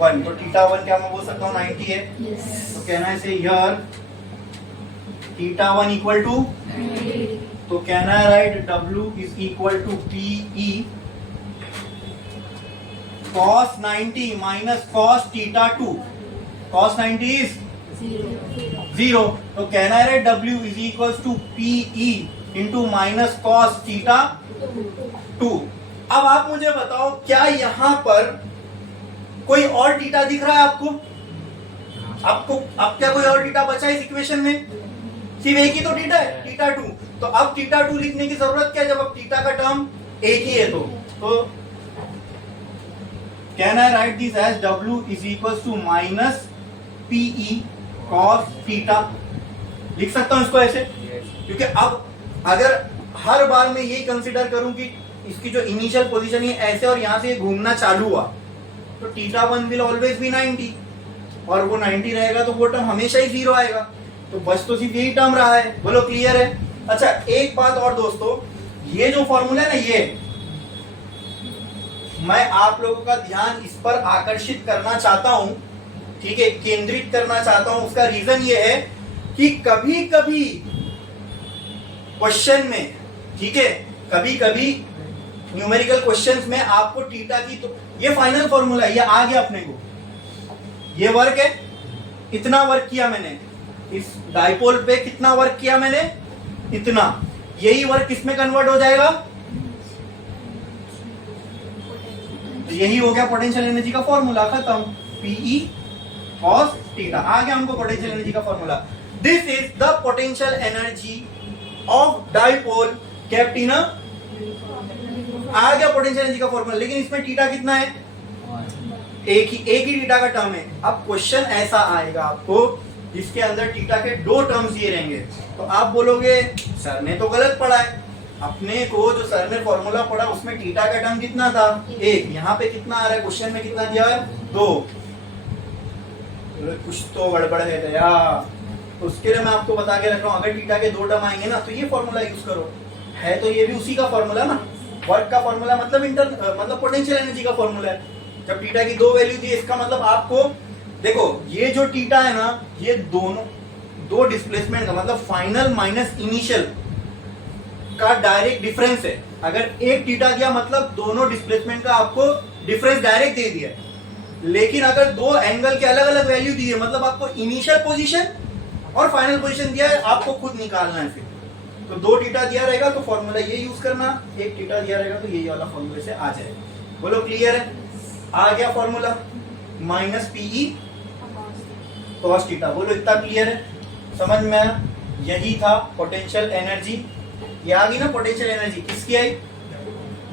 1। तो थीटा 1 क्या मैं बोल सकता हूँ 90 है। तो कहना है say here theta 1 equal to, तो कहना है write W is equal to PE cos 90 minus cos theta 2। cos 90 is 0। तो कहना है write W is equal to PE into minus cos theta 2। अब आप मुझे बताओ, क्या यहां पर कोई और थीटा दिख रहा है आपको? अब क्या कोई और थीटा बचा इस इक्वेशन में? सिर्फ एक ही तो थीटा है, थीटा 2। तो अब थीटा 2 लिखने की जरूरत क्या है जब अब थीटा का टर्म एक ही है? तो कहना है write this as W is equal to minus PE cos theta. लिख सकता हूं इसको ऐसे, क्योंकि अब अगर हर बार मैं यही कंसीडर करूं कि इसकी जो इनिशियल पोजीशन है ऐसे और यहां से घूमना चालू हुआ, तो थीटा 1 विल ऑलवेज बी 90, और वो 90 रहेगा तो वो टर्म हमेशा ही 0 आएगा। तो बस तो सिर्फ यही टर्म रहा है। बोलो क्लियर है? अच्छा, एक बात और दोस्तों, ये जो फॉर्मूला है ना, ये मैं आप लोगों का ध्यान इस पर आकर्षित करना चाहता हूं, ठीक है, केंद्रित करना चाहता हूं। उसका रीजन ये है कि कभी कभी क्वेश्चन में, ठीक है, कभी कभी न्यूमेरिकल क्वेश्चंस में आपको थीटा की, तो ये फाइनल फॉर्मूला ये आ गया अपने को, ये वर्क है, इतना वर्क किया मैंने इस डाइपोल पे, कितना वर्क किया मैंने? इतना। यही वर्क किसमें कन्वर्ट हो जाएगा? तो यही हो गया पोटेंशियल एनर्जी का फॉर्मूला, खत्म। PE cos थीटा आ गया हमको पोटेंशियल एनर्जी का formula. This is the potential energy of dipole kept in a, आ गया पोटेंशियल एनर्जी का फॉर्मूला। लेकिन इसमें थीटा कितना है? एक ही थीटा का टर्म है। अब क्वेश्चन ऐसा आएगा आपको जिसके अंदर थीटा के 2 टर्म्स दिए रहेंगे, तो आप बोलोगे सर ने तो गलत पढ़ा है। अपने को जो सर ने फॉर्मूला पढ़ा उसमें थीटा का टर्म कितना था? 1। यहाँ पे कितना आ रहा है? क्वेश्चन में कितना दिया है? 2। कुछ तो गड़बड़ है दया। तो उसके लिए मैं आपको बता के रख रहा हूँ, अगर थीटा के 2 टर्म आएंगे ना तो ये फॉर्मूला यूज करो। है तो ये भी उसी का फॉर्मूला ना, वर्क का फॉर्मूला, मतलब पोटेंशियल एनर्जी का फॉर्मूला है। जब थीटा की 2 वैल्यू दी, इसका मतलब आपको देखो, ये जो थीटा है ना, ये दोनों 2 डिस्प्लेसमेंट का मतलब फाइनल माइनस इनिशियल का डायरेक्ट डिफरेंस है। अगर एक थीटा दिया मतलब दोनों डिस्प्लेसमेंट का आपको डिफरेंस डायरेक्ट दे दिया। लेकिन अगर 2 एंगल के अलग अलग वैल्यू दी है, मतलब आपको इनिशियल पोजीशन और फाइनल पोजीशन दिया है, आपको खुद निकालना है फिर। तो 2 थीटा दिया रहेगा तो फॉर्मूला ये यूज करना, 1 थीटा दिया रहेगा तो यही वाला फॉर्मूले से आ जाएगा। बोलो क्लियर है? आ गया formula, minus PE cos theta. बोलो इतना क्लियर है? समझ में आया? यही था पोटेंशियल एनर्जी। ये आ गई ना पोटेंशियल एनर्जी, किसकी आई?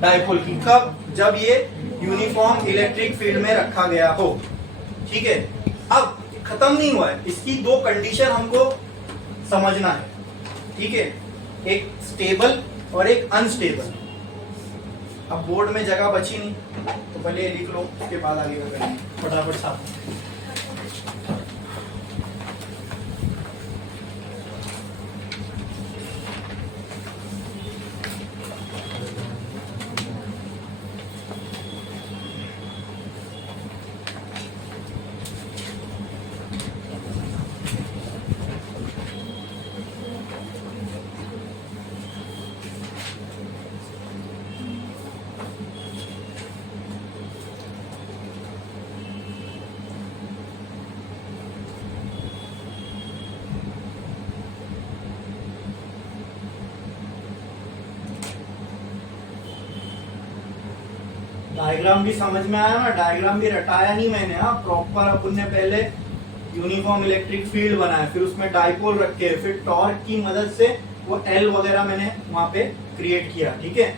डाइपोल की। कब? जब ये यूनिफॉर्म इलेक्ट्रिक फील्ड में रखा गया हो, ठीक है। अब खत्म नहीं हुआ है, इसकी दो कंडीशन हमको समझना है, ठीक है, एक स्टेबल और एक अनस्टेबल। अब बोर्ड में जगह बची नहीं तो पहले ये लिख लो, उसके बाद आगे का करेंगे फटाफट साफ। डायग्राम भी समझ में आया ना, डायग्राम भी रटाया नहीं मैंने, हाँ प्रॉपर अपन ने पहले यूनिफॉर्म इलेक्ट्रिक फील्ड बनाया, फिर उसमें डाइपोल रखे, फिर टॉर्क की मदद से वो एल वगैरह मैंने वहां पे क्रिएट किया, ठीक है।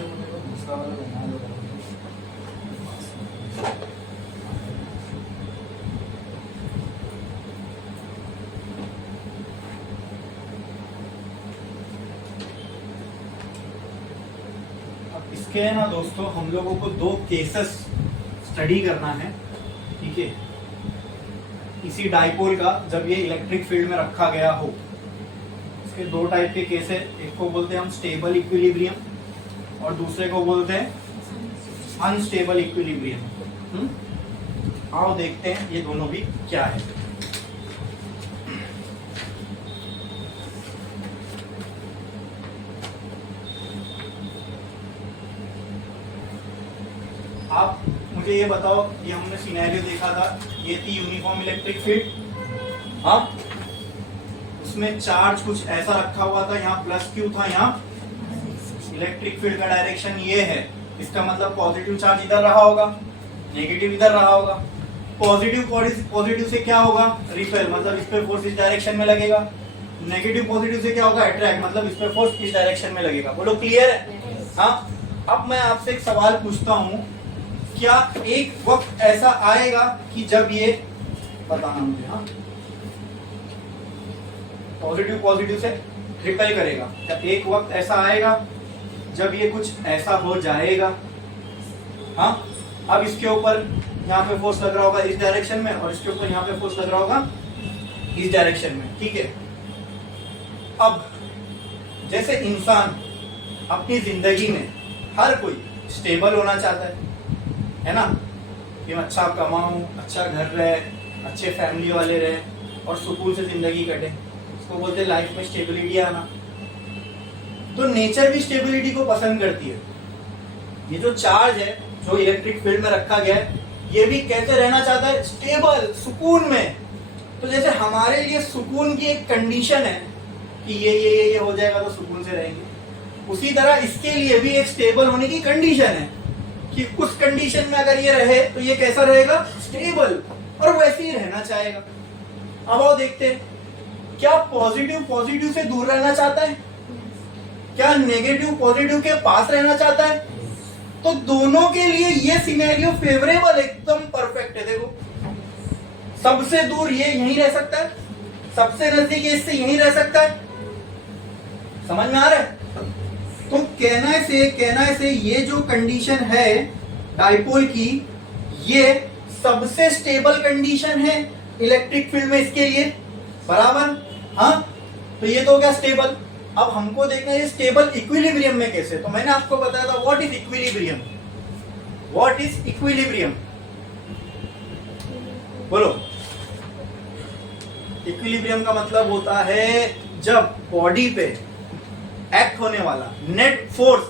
अब इसके है ना दोस्तों, हम लोगों को दो केसेस स्टडी करना है, ठीक है, इसी डाइपोल का जब ये इलेक्ट्रिक फील्ड में रखा गया हो। इसके दो टाइप के केस है, एक को बोलते हैं हम स्टेबल इक्विलिब्रियम और दूसरे को बोलते हैं अनस्टेबल इक्विलिब्रियम। आओ देखते हैं ये दोनों भी क्या है। आप मुझे ये बताओ, ये हमने सिनेरियो देखा था, ये थी यूनिफॉर्म इलेक्ट्रिक फील्ड। हाँ, उसमें चार्ज कुछ ऐसा रखा हुआ था, यहाँ प्लस क्यू था, यहाँ इलेक्ट्रिक फील्ड का डायरेक्शन ये है, इसका मतलब पॉजिटिव चार्ज इधर रहा होगा, नेगेटिव इधर रहा होगा। पॉजिटिव से क्या होगा, रिपेल, मतलब इस पे फोर्स इस डायरेक्शन में लगेगा। नेगेटिव पॉजिटिव से क्या होगा, अट्रैक्ट, मतलब इस पे फोर्स इस डायरेक्शन में लगेगा। बोलो क्लियर है? हाँ, अब मैं आपसे एक सवाल पूछता हूँ, क्या एक वक्त ऐसा आएगा कि जब ये, बताना मुझे, हाँ, पॉजिटिव से रिपेल करेगा, क्या एक वक्त ऐसा आएगा जब ये कुछ ऐसा हो जाएगा? हाँ, अब इसके ऊपर यहाँ पे फोर्स लग रहा होगा इस डायरेक्शन में, और इसके ऊपर यहाँ पे फोर्स लग रहा होगा इस डायरेक्शन में, ठीक है। अब जैसे इंसान अपनी जिंदगी में हर कोई स्टेबल होना चाहता है ना, कि मैं अच्छा कमाऊं, अच्छा घर रहे, अच्छे फैमिली वाले रहे और सुकून से जिंदगी कटे, इसको बोलते हैं लाइफ में स्टेबिलिटी आना। तो नेचर भी स्टेबिलिटी को पसंद करती है। ये जो चार्ज है जो इलेक्ट्रिक फील्ड में रखा गया है, ये भी कैसे रहना चाहता है, स्टेबल, सुकून में। तो जैसे हमारे लिए सुकून की एक कंडीशन है कि ये हो जाएगा तो सुकून से रहेंगे, उसी तरह इसके लिए भी एक स्टेबल होने की कंडीशन है कि उस कंडीशन में अगर ये रहे तो ये कैसा रहेगा, स्टेबल, और वैसे ही रहना चाहेगा। अब आओ देखते हैं, क्या पॉजिटिव से दूर रहना चाहता है, क्या नेगेटिव पॉजिटिव के पास रहना चाहता है? तो दोनों के लिए ये सिनेरियो फेवरेबल, एकदम परफेक्ट है। देखो, सबसे दूर ये यहीं रह सकता है, सबसे नजदीक इससे यहीं रह सकता है। समझ में आ रहा है? तो कहना से ये जो कंडीशन है डाइपोल की, ये सबसे स्टेबल कंडीशन है इलेक्ट्रिक फील्ड में इसके लिए, बराबर। हाँ, तो ये तो हो गया स्टेबल। अब हमको देखना है स्टेबल इक्विलिब्रियम में कैसे। तो मैंने आपको बताया था what is equilibrium. What is equilibrium, बोलो। इक्विलिब्रियम का मतलब होता है जब बॉडी पे एक्ट होने वाला नेट फोर्स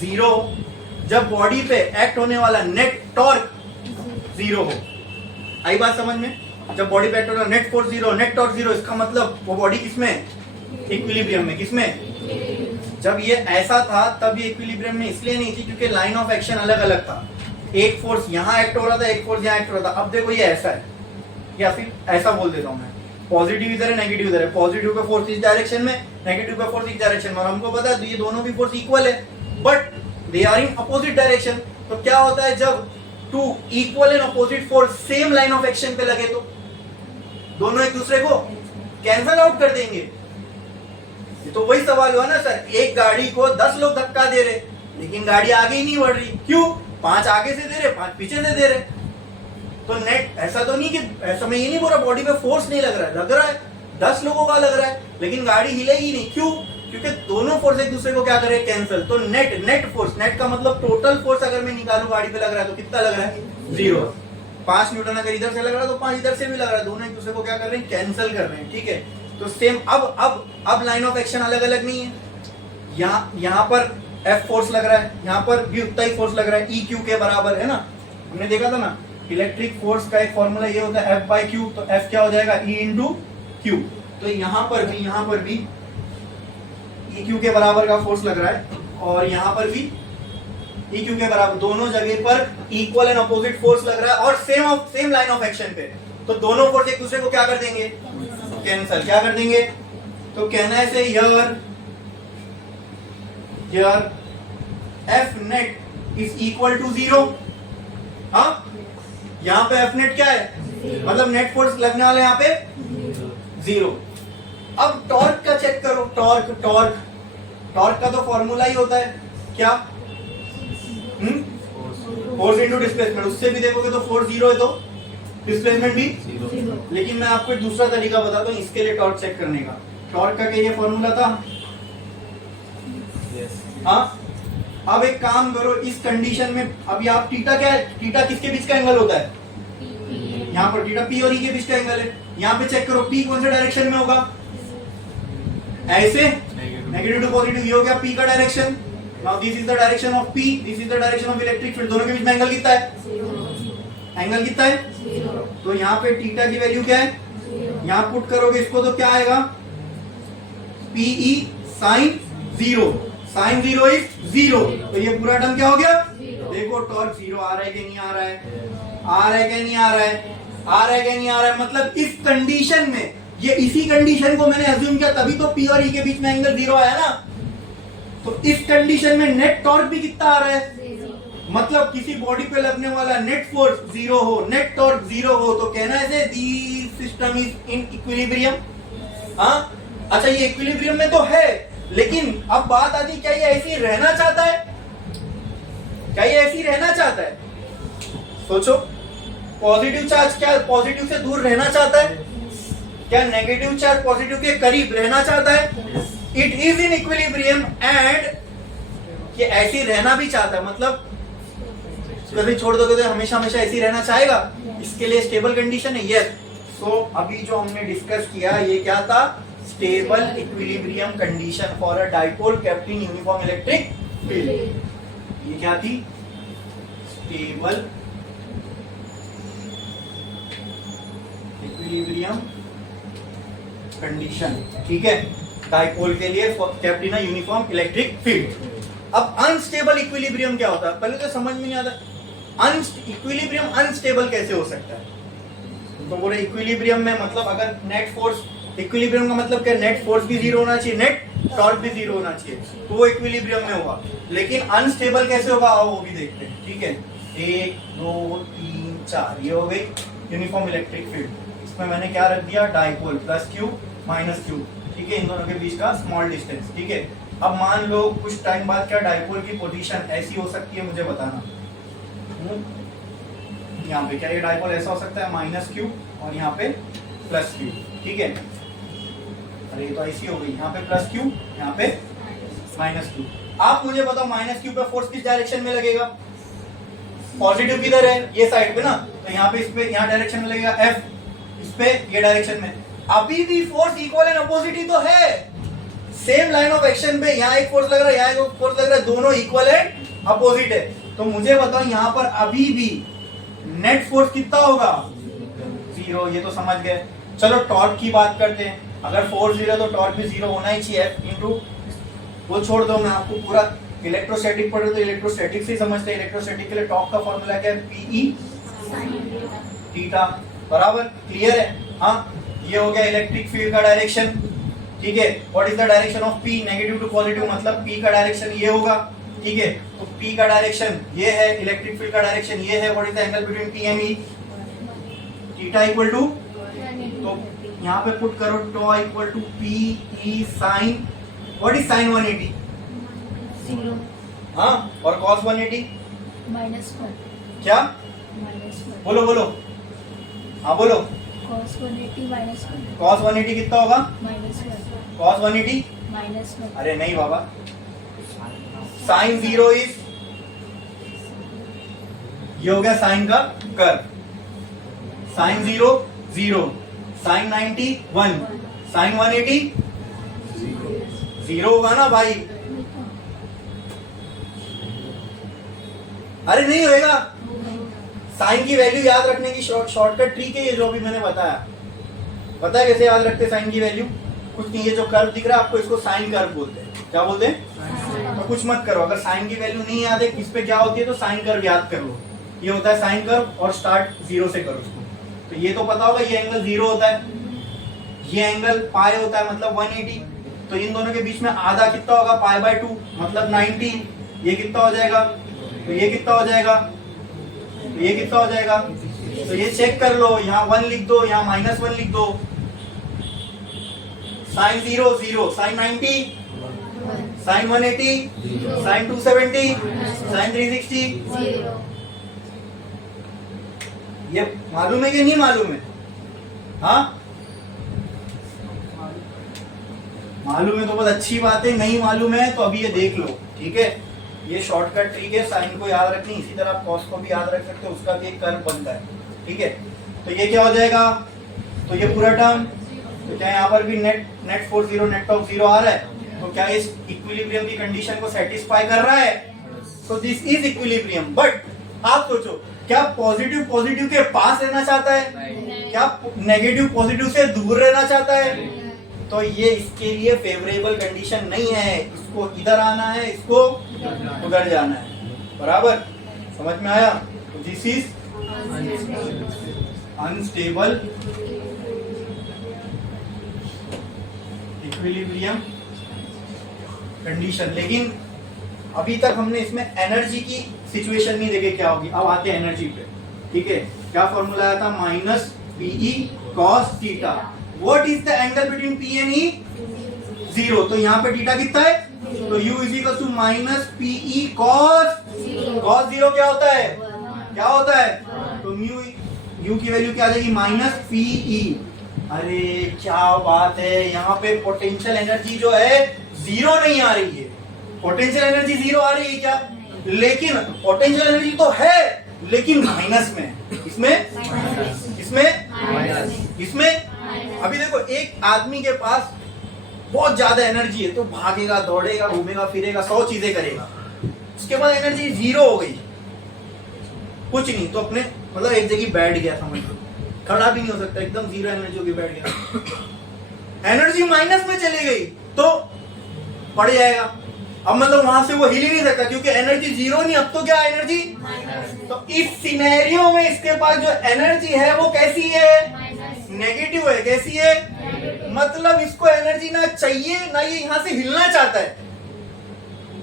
जीरो, जब बॉडी पे एक्ट होने वाला नेट टॉर्क जीरो हो। आई बात समझ में? जब बॉडी पे एक्ट होने वाला net force zero, net torque zero, इसका मतलब वो बॉडी किसमें, इक्विलिब्रियम में। किसमें? जब ये ऐसा था तब ये इक्विलिब्रियम में इसलिए नहीं थी क्योंकि लाइन ऑफ एक्शन अलग अलग था। एक फोर्स यहाँ एक्ट हो रहा था, एक फोर्स यहाँ एक्ट हो रहा था। अब देखो ये ऐसा है, या फिर ऐसा बोल देता हूं मैं, पॉजिटिव इधर है, नेगेटिव इधर है। पॉजिटिव का फोर्स इस डायरेक्शन में, नेगेटिव का फोर्स इस डायरेक्शन में, और हमको पता है तो ये दोनों भी फोर्स इक्वल है, but they are in opposite direction. तो क्या होता है जब two equal and opposite force same line of action पे लगे तो दोनों एक दूसरे को कैंसल आउट कर देंगे। तो वही सवाल हुआ ना सर, एक गाड़ी को 10 लोग धक्का दे रहे लेकिन गाड़ी आगे ही नहीं बढ़ रही, क्यों? 5 आगे से दे रहे, 5 पीछे से दे रहे। तो नेट ऐसा तो नहीं कि, ऐसा मैं ये नहीं बोल रहा बॉडी पे फोर्स नहीं लग रहा है 10 लोगों का लग रहा है, लेकिन गाड़ी हिलेगी नहीं, क्यों? क्योंकि दोनों फोर्स एक दूसरे को क्या करे, कैंसल। तो नेट फोर्स, नेट का मतलब टोटल फोर्स अगर मैं निकालू गाड़ी पे लग रहा है तो कितना लग रहा है, 0। 5 न्यूटन अगर इधर से लग रहा है तो 5 इधर से भी लग रहा है, दोनों एक दूसरे को क्या कर रहे हैं, कैंसिल कर रहे हैं, ठीक है। तो सेम अब लाइन ऑफ एक्शन अलग अलग नहीं है। यहाँ पर F फोर्स लग रहा है, यहाँ पर भी उतना ही फोर्स लग रहा है, E Q के बराबर है ना। हमने देखा था ना, इलेक्ट्रिक फोर्स का एक फॉर्मूला ये होता है F/Q। तो F क्या हो जाएगा, E × Q। तो यहाँ पर भी E Q के बराबर का फोर्स लग रहा है, और यहाँ पर भी E Q के बराबर, दोनों जगह पर इक्वल एंड अपोजिट फोर्स लग रहा है और सेम लाइन ऑफ एक्शन पे। तो दोनों फोर्स एक दूसरे को क्या कर देंगे, कैंसल। क्या कर देंगे? तो कहना है say here F net is equal to 0। हाँ, यहाँ पे एफ नेट क्या है, मतलब नेट फोर्स लगने वाला यहाँ पे 0। अब टॉर्क का चेक करो, टॉर्क टॉर्क टॉर्क का तो फॉर्मूला ही होता है क्या, फोर्स इनटू डिस्प्लेसमेंट। उससे भी देखोगे तो फोर्स 0 है तो डिस्प्लेसमेंट भी 0। लेकिन मैं आपको एक दूसरा तरीका बताता हूँ इसके लिए टॉर्क चेक करने का। टॉर्क का क्या ये फॉर्मूला था? हाँ, अब एक काम करो, इस कंडीशन में अभी आप थीटा क्या है, थीटा किसके बीच का एंगल होता है, यहाँ पर थीटा पी और ई के बीच का एंगल है। यहाँ पे चेक करो पी कौन से डायरेक्शन में होगा, ऐसे नेगेटिव टू पॉजिटिव, ये हो गया पी का direction. Now this is the direction of P, this is the direction of electric field. दोनों के बीच में एंगल कितना है, एंगल कितना है, तो यहाँ पे थीटा की वैल्यू क्या है, यहाँ पुट करोगे इसको तो क्या आएगा, पीई साइन 0, साइन 0 इज 0। तो ये पूरा टर्म क्या हो गया, देखो टॉर्क 0 आ रहा है कि नहीं आ रहा है, आ रहा है कि नहीं आ रहा है, आ रहा है कि नहीं आ रहा है। मतलब इस कंडीशन में, ये इसी कंडीशन को मैंने अज्यूम किया, तभी तो पी और ई के बीच में एंगल 0 आया ना। तो इस कंडीशन में नेट टॉर्क भी कितना आ रहा है, मतलब किसी बॉडी पे लगने वाला नेट फोर्स 0 हो, नेट टॉर्क 0 हो, तो कहना है the system is in equilibrium. हाँ, अच्छा ये इक्विलिब्रियम में तो है, लेकिन अब बात आती क्या ये ऐसी रहना चाहता है, क्या ये ऐसी रहना चाहता है? सोचो, पॉजिटिव चार्ज क्या पॉजिटिव से दूर रहना चाहता है, क्या नेगेटिव चार्ज पॉजिटिव के करीब रहना चाहता है? It is in equilibrium and ये ऐसी रहना भी चाहता है, मतलब कभी छोड़ दोगे तो हमेशा हमेशा ऐसी रहना चाहेगा, इसके लिए स्टेबल कंडीशन है। यस, सो अभी जो हमने डिस्कस किया ये क्या था, stable equilibrium condition for a dipole kept in uniform electric field. ये क्या थी, स्टेबल इक्विलिब्रियम कंडीशन, ठीक है, डाइपोल के लिए kept in a uniform electric field. अब अनस्टेबल इक्विलिब्रियम क्या होता है, पहले तो समझ में नहीं आता इक्विलिब्रियम अनस्टेबल कैसे हो सकता है। तो बोले इक्विलिब्रियम में मतलब अगर नेट फोर्स, इक्विलिब्रियम का मतलब क्या, नेट फोर्स भी 0 होना चाहिए, नेट टॉर्क भी 0 होना चाहिए, तो वो इक्विलिब्रियम में होगा। लेकिन अनस्टेबल कैसे होगा, आओ वो भी देखते हैं, ठीक है। 1 2 3 4 ये हो गई यूनिफॉर्म इलेक्ट्रिक फील्ड। इसमें मैंने क्या रख दिया, dipole plus Q minus Q, ठीक है, इन दोनों के बीच का स्मॉल डिस्टेंस, ठीक है। अब मान लो कुछ टाइम बाद क्या डाइपोल की पोजीशन ऐसी हो सकती है, मुझे बताना। यहाँ पे क्या ये डाइपोल ऐसा हो सकता है, माइनस क्यू और यहाँ पे प्लस क्यू, ठीक है। अरे ये तो ऐसी हो गई, यहाँ पे प्लस क्यू, यहाँ पे माइनस क्यू। आप मुझे बताओ माइनस क्यू पे फोर्स किस डायरेक्शन में लगेगा, पॉजिटिव किधर है, ये साइड पे ना, तो यहाँ पे इस पे यहाँ डायरेक्शन में लगेगा एफ, इस पे ये डायरेक्शन में। अभी भी फोर्स इक्वल एंड अपोजिट ही तो है, सेम लाइन ऑफ एक्शन पे यहाँ एक फोर्स लग रहा है, यहाँ एक फोर्स लग रहा है, दोनों इक्वल एंड अपोजिट है। तो मुझे बताओ यहाँ पर अभी भी नेट फोर्स कितना होगा, 0, ये तो समझ गए। चलो टॉर्क की बात करते हैं, अगर फोर्स 0 तो टॉर्क भी 0 होना ही चाहिए, इनटू वो छोड़ दो, मैं आपको पूरा इलेक्ट्रोस्टैटिक पढ़े तो इलेक्ट्रोस्टैटिक से समझते हैं। इलेक्ट्रोस्टैटिक के लिए टॉर्क का फॉर्मूला क्या है, पीई थीटा, बराबर, क्लियर है। हाँ, ये हो गया इलेक्ट्रिक फील्ड का डायरेक्शन, ठीक है। What is the direction of P, negative to positive, मतलब पी का डायरेक्शन ये होगा, ठीक है। तो पी का डायरेक्शन ये है, इलेक्ट्रिक फील्ड का डायरेक्शन ये है। What is the angle between P and E, theta equal to, तो यहाँ पे पुट करो tau equal to P E sine, what is sine 180, 0, हाँ, और कॉस 180 -1, क्या, -1, बोलो बोलो, हाँ बोलो, cos 180 -1, कॉस 180 कितना होगा, -1, कॉस 180, -1, अरे नहीं बाबा, साइन 0 इज, ये हो गया साइन का कर्व, साइन 0 0, साइन 90 1, साइन 180 0 होगा ना भाई, अरे नहीं होएगा। साइन की वैल्यू याद रखने की शॉर्टकट ट्रिक है ये जो अभी मैंने बताया। पता है कैसे याद रखते साइन की वैल्यू, कुछ नहीं, ये जो कर्व दिख रहा है आपको, इसको साइन कर्व बोलते हैं। क्या बोलते हैं, तो कुछ मत करो, अगर साइन की वैल्यू नहीं याद है किस पे क्या होती है तो साइन कर्व याद कर लो। ये होता है साइन कर्व और स्टार्ट 0 से करो इसको। तो ये तो पता होगा, ये एंगल 0 होता है, ये एंगल पाई होता है, मतलब 180। तो इन दोनों के बीच में आधा कितना होगा, पाई बाय 2 मतलब 90। ये कितना हो जाएगा, तो ये कितना हो जाएगा, तो ये कितना हो जाएगा, तो ये चेक कर लो, यहाँ 1 लिख दो, यहाँ -1 लिख दो, sine 0 0, sine 90, sine 180, sine 270, sine 360, 0 ये मालूम है कि नहीं मालूम है? हाँ मालूम है तो बहुत अच्छी बात है, नहीं मालूम है तो अभी ये देख लो, ठीक है। ये शॉर्टकट ट्रिक है, साइन को याद रखनी, इसी तरह आप कॉस को भी याद रख सकते हो, उसका भी एक कर्व बनता है, ठीक है। तो ये क्या हो जाएगा, तो ये पूरा टर्म, तो क्या यहाँ पर भी नेट फोर्स 0, नेट ऑफ 0 आ रहा है, तो क्या इस इक्विलिब्रियम की कंडीशन को सेटिस्फाई कर रहा है? तो दिस इज इक्विलिब्रियम। बट आप सोचो, क्या पॉजिटिव पॉजिटिव के पास रहना चाहता है? क्या नेगेटिव पॉजिटिव से दूर रहना चाहता है? तो ये इसके लिए फेवरेबल कंडीशन नहीं है, इसको इधर आना है, इसको उधर जाना है, बराबर? समझ में आया? तो this is unstable equilibrium condition. लेकिन अभी तक हमने इसमें एनर्जी की सिचुएशन नहीं देखे क्या होगी। अब आते हैं एनर्जी पे, ठीक है। क्या फॉर्मूला आया था? Minus PE cos theta. What is the angle between P and E? 0। तो यहाँ पे थीटा कितना है? तो u is equal to minus PE cos 0 क्या होता है? क्या होता है? तो म्यू u की वैल्यू क्या आ जाएगी? Minus PE. अरे क्या बात है, यहाँ पे पोटेंशियल एनर्जी जो है 0 नहीं आ रही है। पोटेंशियल एनर्जी 0 आ रही है क्या? लेकिन पोटेंशियल एनर्जी तो है, लेकिन माइनस में। इसमें अभी देखो, एक आदमी के पास बहुत ज्यादा एनर्जी है तो भागेगा, दौड़ेगा, घूमेगा, फिरेगा, 100 चीजें करेगा। उसके बाद एनर्जी 0 हो गई, कुछ नहीं, तो अपने मतलब एक जगह बैठ गया, समझ लो, खड़ा भी नहीं हो सकता, एकदम 0 एनर्जी होगी, बैठ गया। एनर्जी माइनस में चली गई तो पड़ जाएगा। अब मतलब वहां से वो हिल ही नहीं सकता, क्योंकि एनर्जी 0 नहीं, अब तो क्या एनर्जी। तो इस सिनेरियो में इसके पास जो एनर्जी है वो कैसी है? नेगेटिव है। कैसी है? मतलब इसको एनर्जी ना चाहिए ना ये यहां से हिलना चाहता है।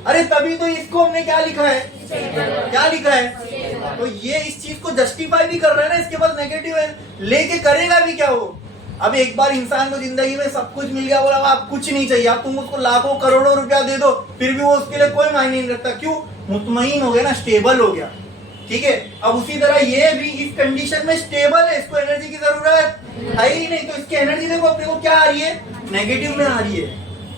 अरे तभी तो इसको हमने क्या लिखा है? क्या लिखा है? तो ये इस चीज को जस्टिफाई भी कर रहा है ना, इसके पास नेगेटिव है, लेके करेगा भी क्या वो? अब एक बार इंसान को जिंदगी में सब कुछ मिल गया, बोला आप कुछ नहीं चाहिए, अब तुम उसको लाखों करोड़ों रुपया दे दो, फिर भी वो उसके लिए कोई मायने नहीं रखता। क्यों? मुतमईन हो गया ना, स्टेबल हो गया, ठीक है। अब उसी तरह ये भी इस कंडीशन में स्टेबल है, इसको एनर्जी की जरूरत है ही नहीं। तो इसकी एनर्जी देखो अपने को क्या आ रही है? नेगेटिव में आ रही है,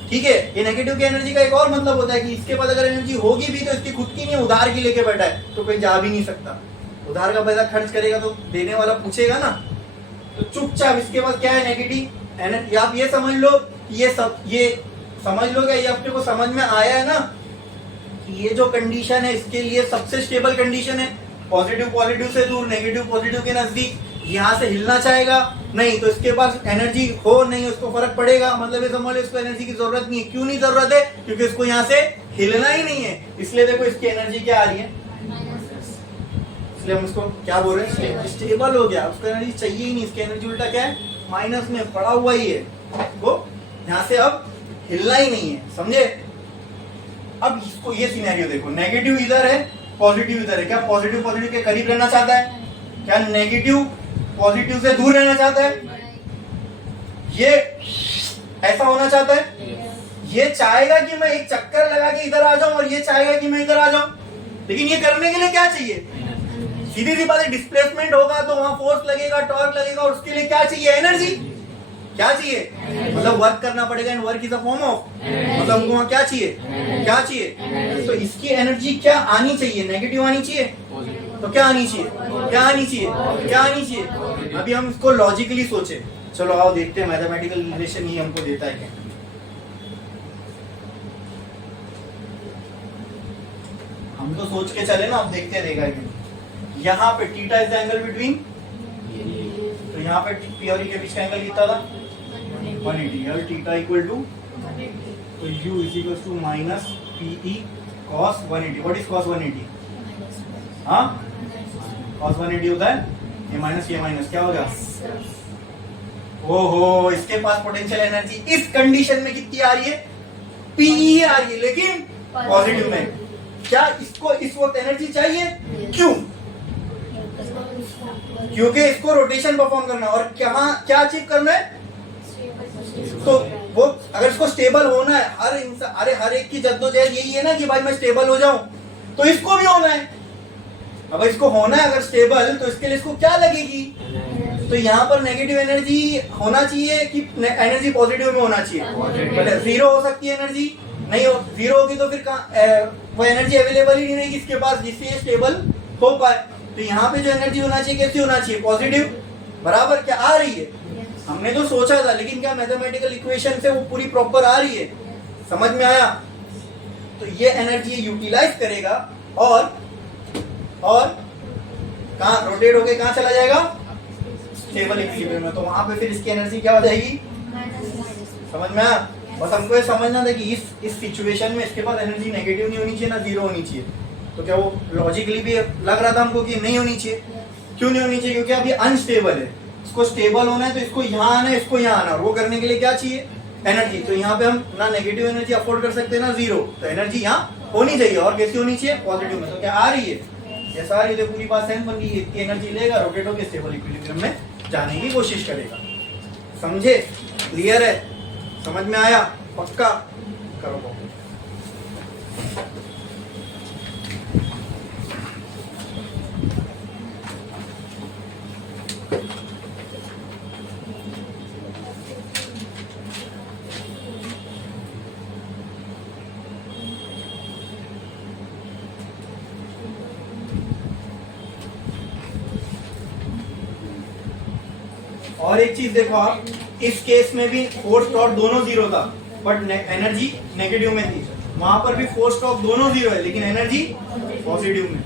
ठीक है। ये नेगेटिव की एनर्जी का एक और मतलब होता है कि इसके पास अगर एनर्जी होगी भी तो इसकी खुद की नहीं, उधार की लेके बैठा है, तो कोई जा भी नहीं सकता। उधार का पैसा खर्च करेगा तो देने वाला पूछेगा ना, तो चुपचाप इसके पास क्या है? Negative energy. आप ये समझ लो, ये समझ लो क्या, ये अपने को समझ में आया है ना कि ये जो कंडीशन है इसके लिए सबसे स्टेबल कंडीशन है। पॉजिटिव पॉजिटिव से दूर, नेगेटिव पॉजिटिव के नजदीक, यहाँ से हिलना चाहेगा नहीं, तो इसके पास एनर्जी हो नहीं, उसको फर्क पड़ेगा। मतलब ये समझ लो इसको एनर्जी की जरूरत नहीं है। क्यों नहीं जरूरत है? क्योंकि इसको यहाँ से हिलना ही नहीं है। इसलिए देखो इसकी एनर्जी क्या आ रही है, इसलिए हम इसको क्या बोल रहे हैं? स्टेबल हो गया, उसको एनर्जी चाहिए ही नहीं। इसकी एनर्जी उल्टा क्या है? माइनस में पड़ा हुआ ही है, वो यहाँ से अब हिलना ही नहीं है, समझे? अब इसको ये सिनेरियो देखो, नेगेटिव इधर है, पॉजिटिव इधर है। क्या पॉजिटिव पॉजिटिव के करीब रहना चाहता है? क्या नेगेटिव पॉजिटिव से दूर रहना चाहता है? ये ऐसा होना चाहता है? ये चाहेगा कि मैं एक चक्कर लगा के इधर आ जाऊं, और ये चाहेगा कि मैं इधर आ जाऊं। लेकिन ये करने के लिए क्या चाहिए? सीधी सी बात है, डिस्प्लेसमेंट होगा तो वहां फोर्स लगेगा, टॉर्क लगेगा, और उसके लिए क्या चाहिए? एनर्जी। क्या चाहिए? मतलब वर्क करना पड़ेगा, and work is a form of, मतलब हमको वहां क्या चाहिए? क्या चाहिए? तो इसकी एनर्जी क्या आनी चाहिए? नेगेटिव आनी चाहिए। तो क्या आनी चाहिए? क्या आनी चाहिए? क्या आनी चाहिए? अभी हम इसको लॉजिकली सोचे, चलो आओ देखते हैं मैथमेटिकल रिलेशन ही हमको देता है क्या। हम तो सोच के चले ना, अब देखते देगा कि यहाँ पे theta is the angle between, तो यहाँ पे पी और ई के बीच का एंगल कितना था? 180। और थीटा इक्वल टू, तो u is equal to minus PE cos 180। What is cos 180? हाँ, कॉस 180 होता है ये माइनस, क्या हो गया? ओहो, इसके पास पोटेंशियल एनर्जी इस कंडीशन में कितनी आ रही है? पीई आ रही है, लेकिन पॉजिटिव में। क्या इसको इस वक्त एनर्जी चाहिए? क्यों? क्योंकि इसको रोटेशन परफॉर्म करना और क्या अचीव करना है? तो वो अगर इसको स्टेबल होना है, हर इंसान, अरे हर एक की जद्दोजहद यही है ना कि भाई मैं स्टेबल हो जाऊं, तो इसको भी होना है। अब इसको होना है अगर स्टेबल, तो इसके लिए इसको क्या लगेगी? तो यहाँ पर नेगेटिव एनर्जी होना चाहिए कि एनर्जी पॉजिटिव में होना चाहिए? मतलब जीरो हो सकती है एनर्जी? नहीं हो, जीरो होगी तो फिर वो एनर्जी अवेलेबल ही नहीं रहेगी इसके पास जिससे ये स्टेबल हो पाए। तो यहाँ पे जो एनर्जी होना चाहिए कैसी होना चाहिए? पॉजिटिव। बराबर क्या आ रही है? हमने तो सोचा था, लेकिन क्या मैथमेटिकल इक्वेशन से वो पूरी प्रॉपर आ रही है? समझ में आया? तो ये एनर्जी यूटिलाइज करेगा और कहाँ रोटेट होके कहाँ चला जाएगा? स्टेबल इक्विलिब्रियम में। तो वहां पे फिर इसकी एनर्जी क्या हो जाएगी? समझ में आया? बस हमको ये समझना था कि इस सिचुएशन में इसके पास एनर्जी नेगेटिव नहीं होनी चाहिए ना जीरो होनी चाहिए। तो क्या वो लॉजिकली भी लग रहा था हमको कि नहीं होनी चाहिए? क्यों नहीं होनी चाहिए? क्योंकि अभी अनस्टेबल है। इसको स्टेबल होना है तो इसको यहाँ आना है, इसको यहाँ आना है, और वो करने के लिए क्या चाहिए? एनर्जी। तो यहाँ पे हम ना नेगेटिव एनर्जी अफोर्ड कर सकते हैं ना जीरो, तो एनर्जी यहाँ होनी चाहिए। और कैसी होनी चाहिए? पॉजिटिव में। तो क्या आ रही है? ये सारी तो पूरी बात सेंस बन गई। इतनी एनर्जी लेगा, रोटेट होकर स्टेबल इक्विलिब्रियम में जाने की कोशिश करेगा। समझे? क्लियर है? समझ में आया? पक्का करो। और एक चीज देखो आप, इस केस में भी फोर्स टॉर्क दोनों जीरो था, बट एनर्जी नेगेटिव में थी। वहां पर भी फोर्स टॉर्क दोनों जीरो है, लेकिन एनर्जी पॉजिटिव में।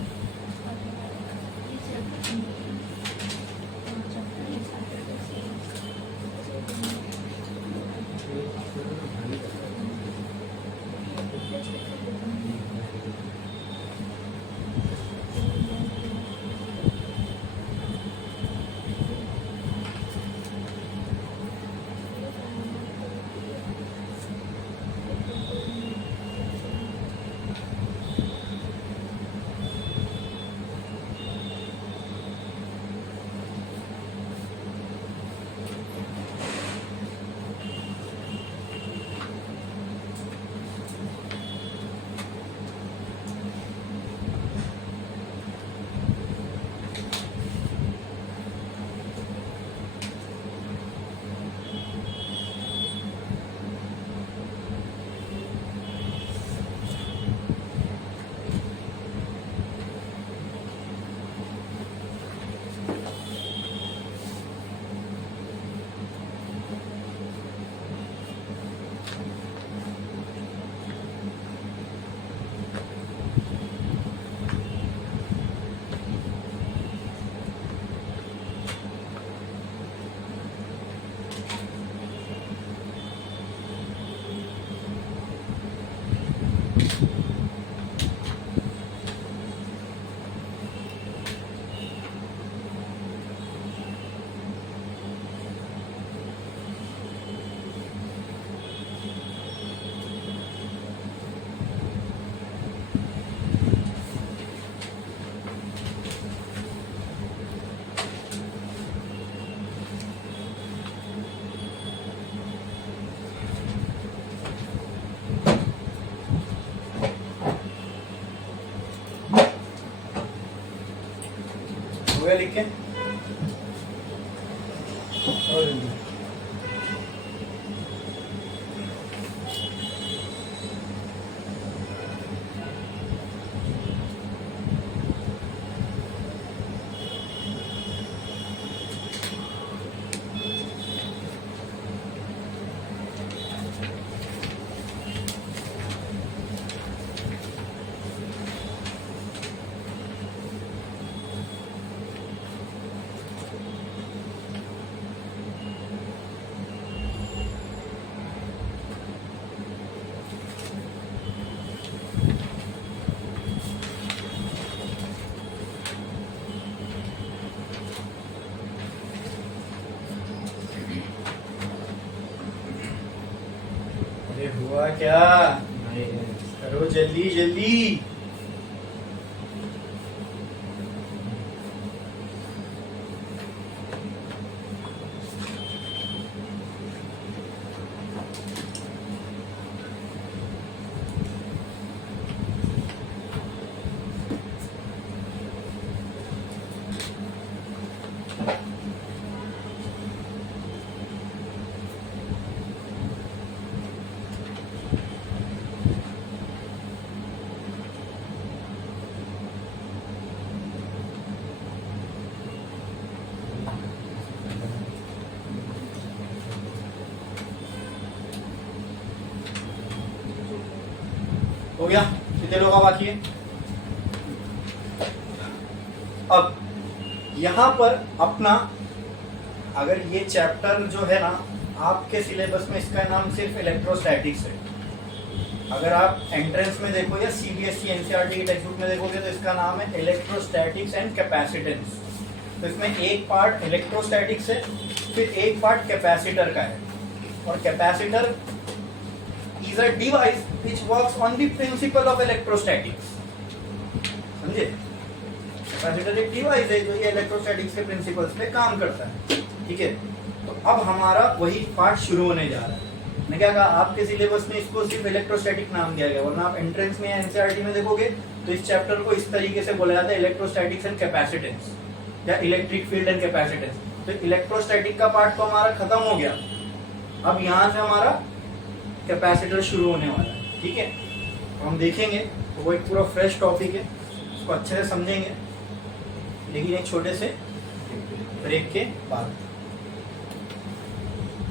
लिख के हुआ क्या? करो जल्दी जल्दी। हो गया? कितने लोग का बाकी है? अब यहाँ पर अपना अगर ये चैप्टर जो है ना आपके सिलेबस में इसका नाम सिर्फ इलेक्ट्रोस्टैटिक्स है। अगर आप एंट्रेंस में देखो या सीबीएसई एनसीईआरटी की टेक्स्ट बुक में देखोगे तो इसका नाम है इलेक्ट्रोस्टैटिक्स एंड कैपेसिटेंस। तो इसमें एक पार्ट इलेक्ट्रोस्टैटिक्स है, फिर एक पार्ट कैपेसिटर का है। और capacitor is a device which works on the principle of electrostatics. समझे? कैपेसिटर एक डिवाइस है जो ये इलेक्ट्रोस्टैटिक्स के प्रिंसिपल्स पे काम करता है। ठीक है, तो अब हमारा वही पार्ट शुरू होने जा रहा है। मैंने क्या कहा, आपके सिलेबस में इसको सिर्फ इलेक्ट्रोस्टैटिक नाम दिया गया, वरना आप एंट्रेंस में एनसीईआरटी में देखोगे तो इस चैप्टर को इस तरीके से बोला जाता है, इलेक्ट्रोस्टैटिक्स एंड कैपेसिटेंस या इलेक्ट्रिक फील्ड एंड कैपेसिटेंस। तो इलेक्ट्रोस्टैटिक का पार्ट तो हमारा खत्म हो गया, अब यहाँ से हमारा कैपेसिटर शुरू होने वाला है। ठीक है, तो हम देखेंगे, तो वो एक पूरा फ्रेश टॉपिक है, उसको अच्छे से समझेंगे, लेकिन एक छोटे से ब्रेक के बाद।